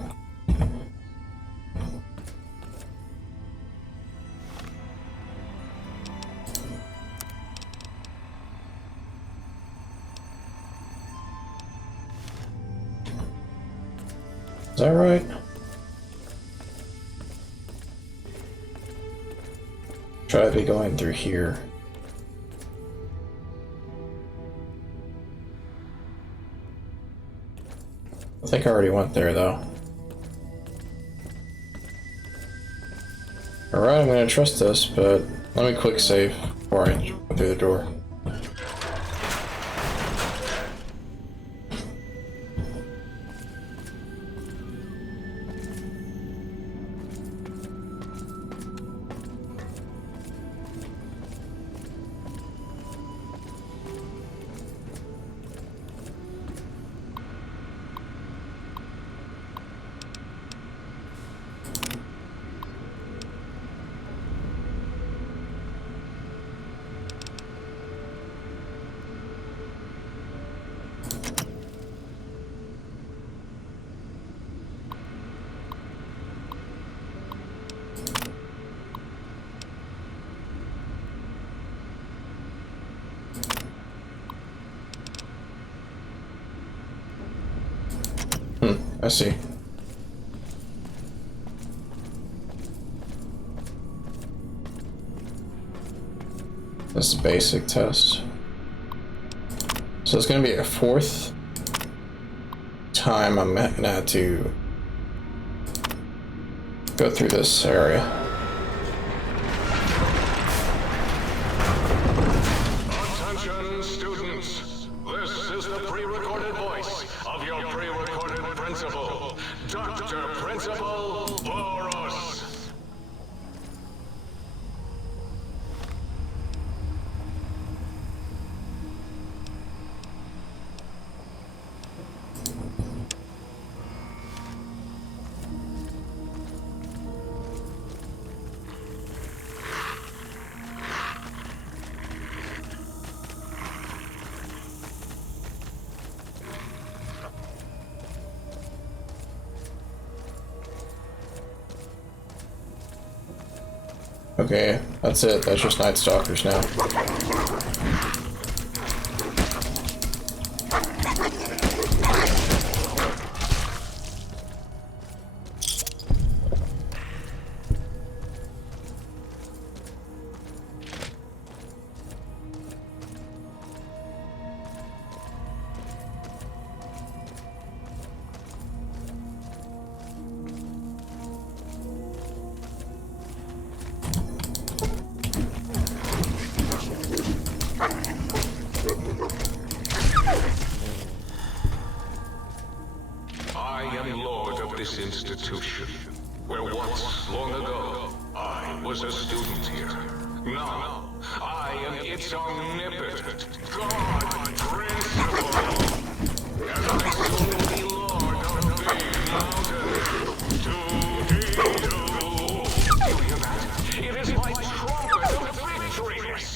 Is that right? Try to be going through here. I think I already went there though. Alright, I'm gonna trust this, but let me quick save before I go through the door. I see. This is a basic test. So it's gonna be a fourth time I'm gonna have to go through this area. Attention, students. This is the pre-recorded voice of your pre-recorded principal, Dr. Principal Boros. Okay, that's it. That's just Night Stalkers now. This institution, where once, long ago, I was a student here. Now, I am its omnipotent God Principal, and I soon will be Lord of Big Mountain. Do-dee-doo. You hear that? It is my trumpet of victories!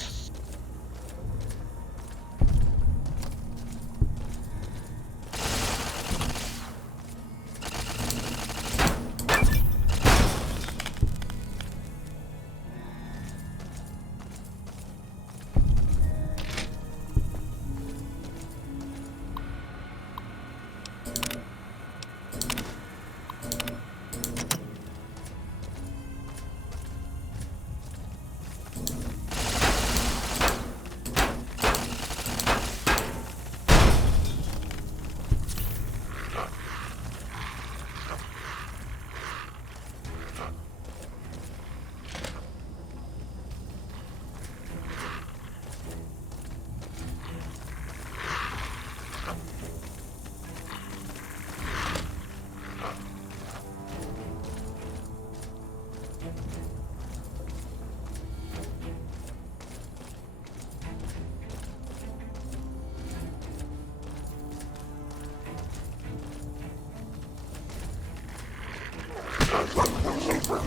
Down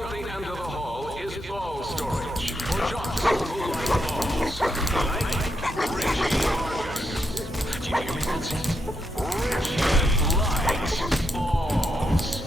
at the end of the hall is ball storage. For Johnson who like balls. Like Richie Marcus. Do you hear me, Vincent? Richie likes balls.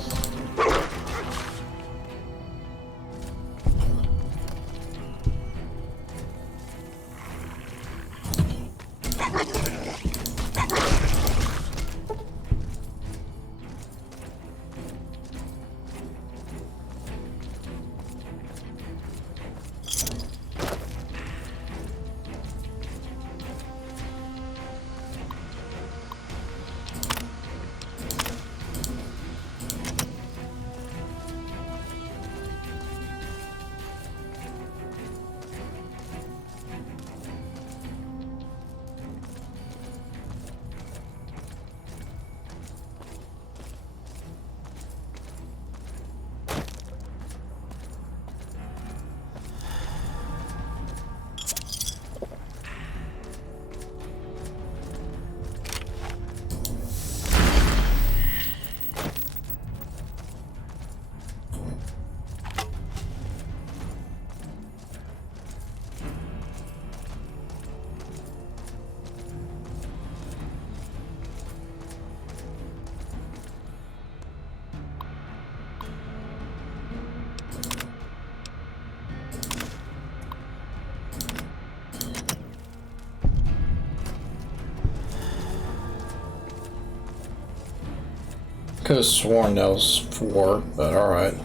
Could have sworn that was 4, but alright.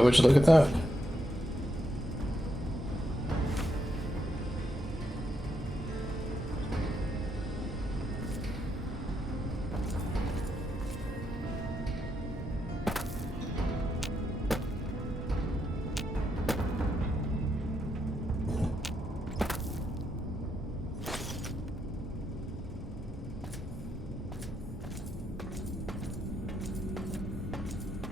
Would you look at that?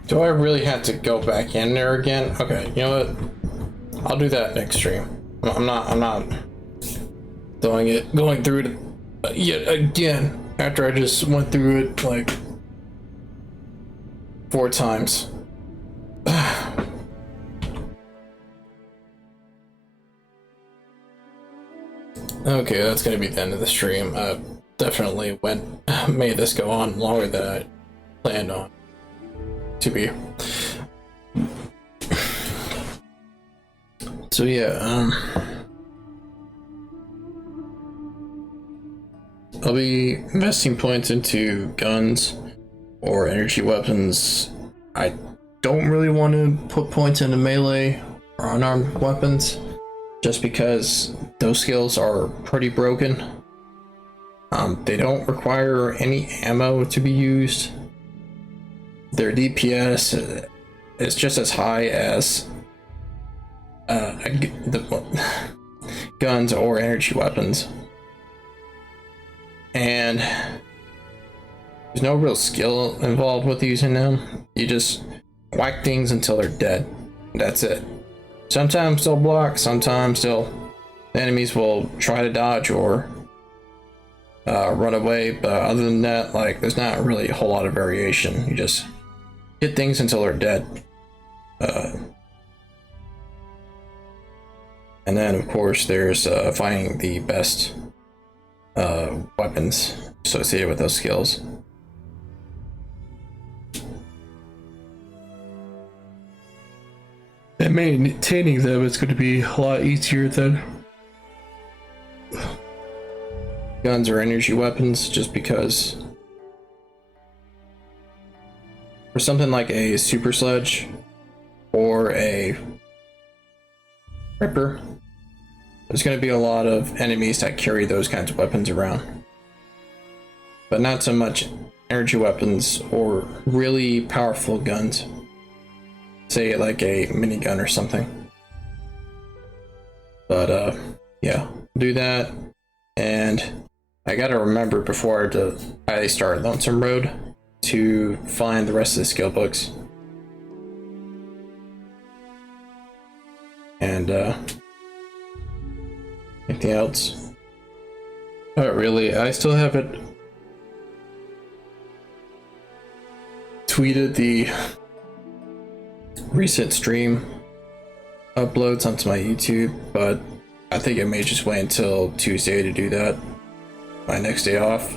Do I really have to go back in there again? Okay, you know what? I'll do that next stream. I'm not going through it yet again after I just went through it like 4 times. Okay, that's gonna be the end of the stream. Definitely made this go on longer than I planned on to be. So yeah, I'll be investing points into guns or energy weapons. I don't really want to put points into melee or unarmed weapons just because those skills are pretty broken. They don't require any ammo to be used. Their DPS is just as high as the guns or energy weapons, and there's no real skill involved with using them. You just whack things until they're dead. That's it. Sometimes they'll block, sometimes the enemies will try to dodge or run away, but other than that, like, there's not really a whole lot of variation. You just hit things until they're dead. And then, of course, there's finding the best weapons associated with those skills. And maintaining them is going to be a lot easier than guns or energy weapons, just because for something like a super sledge or a Ripper, there's going to be a lot of enemies that carry those kinds of weapons around, but not so much energy weapons or really powerful guns, say like a minigun or something. But yeah, do that. And I gotta remember before I start Lonesome Road to find the rest of the skill books. And anything else? Not really. I still haven't tweeted the recent stream uploads onto my YouTube, but I think I may just wait until Tuesday to do that. My next day off.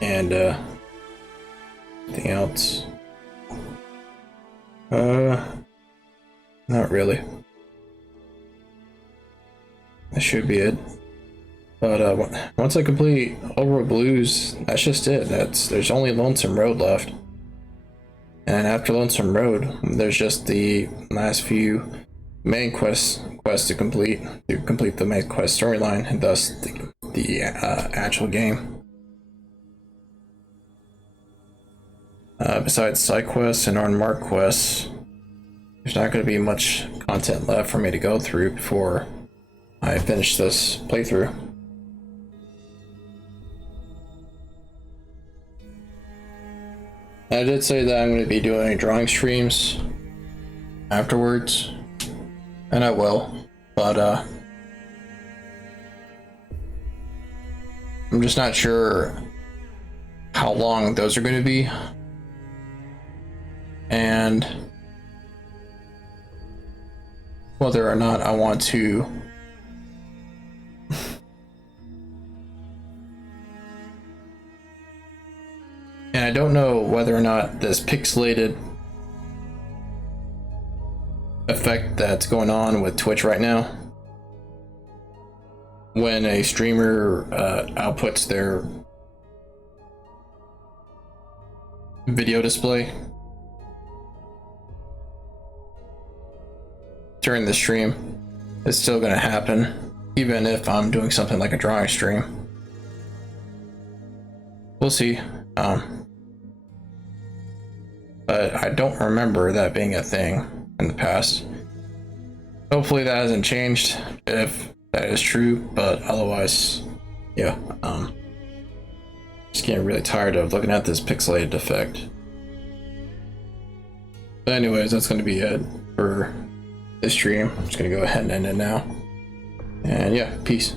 And anything else? Not really. That should be it. But once I complete Overworld Blues, that's just it. There's only Lonesome Road left. And after Lonesome Road, there's just the last few main quests to complete the main quest storyline, and thus the actual game. Besides side quests and unmarked quests, there's not going to be much content left for me to go through before I finish this playthrough. I did say that I'm going to be doing drawing streams afterwards, and I will, but I'm just not sure how long those are going to be, and whether or not I want to and I don't know whether or not this pixelated effect that's going on with Twitch right now, when a streamer outputs their video display, during the stream. It's still gonna happen, even if I'm doing something like a drawing stream. We'll see. But I don't remember that being a thing in the past. Hopefully that hasn't changed if that is true, but otherwise, yeah. Just getting really tired of looking at this pixelated effect. But anyways, that's going to be it for this stream. I'm just going to go ahead and end it now. And yeah, peace.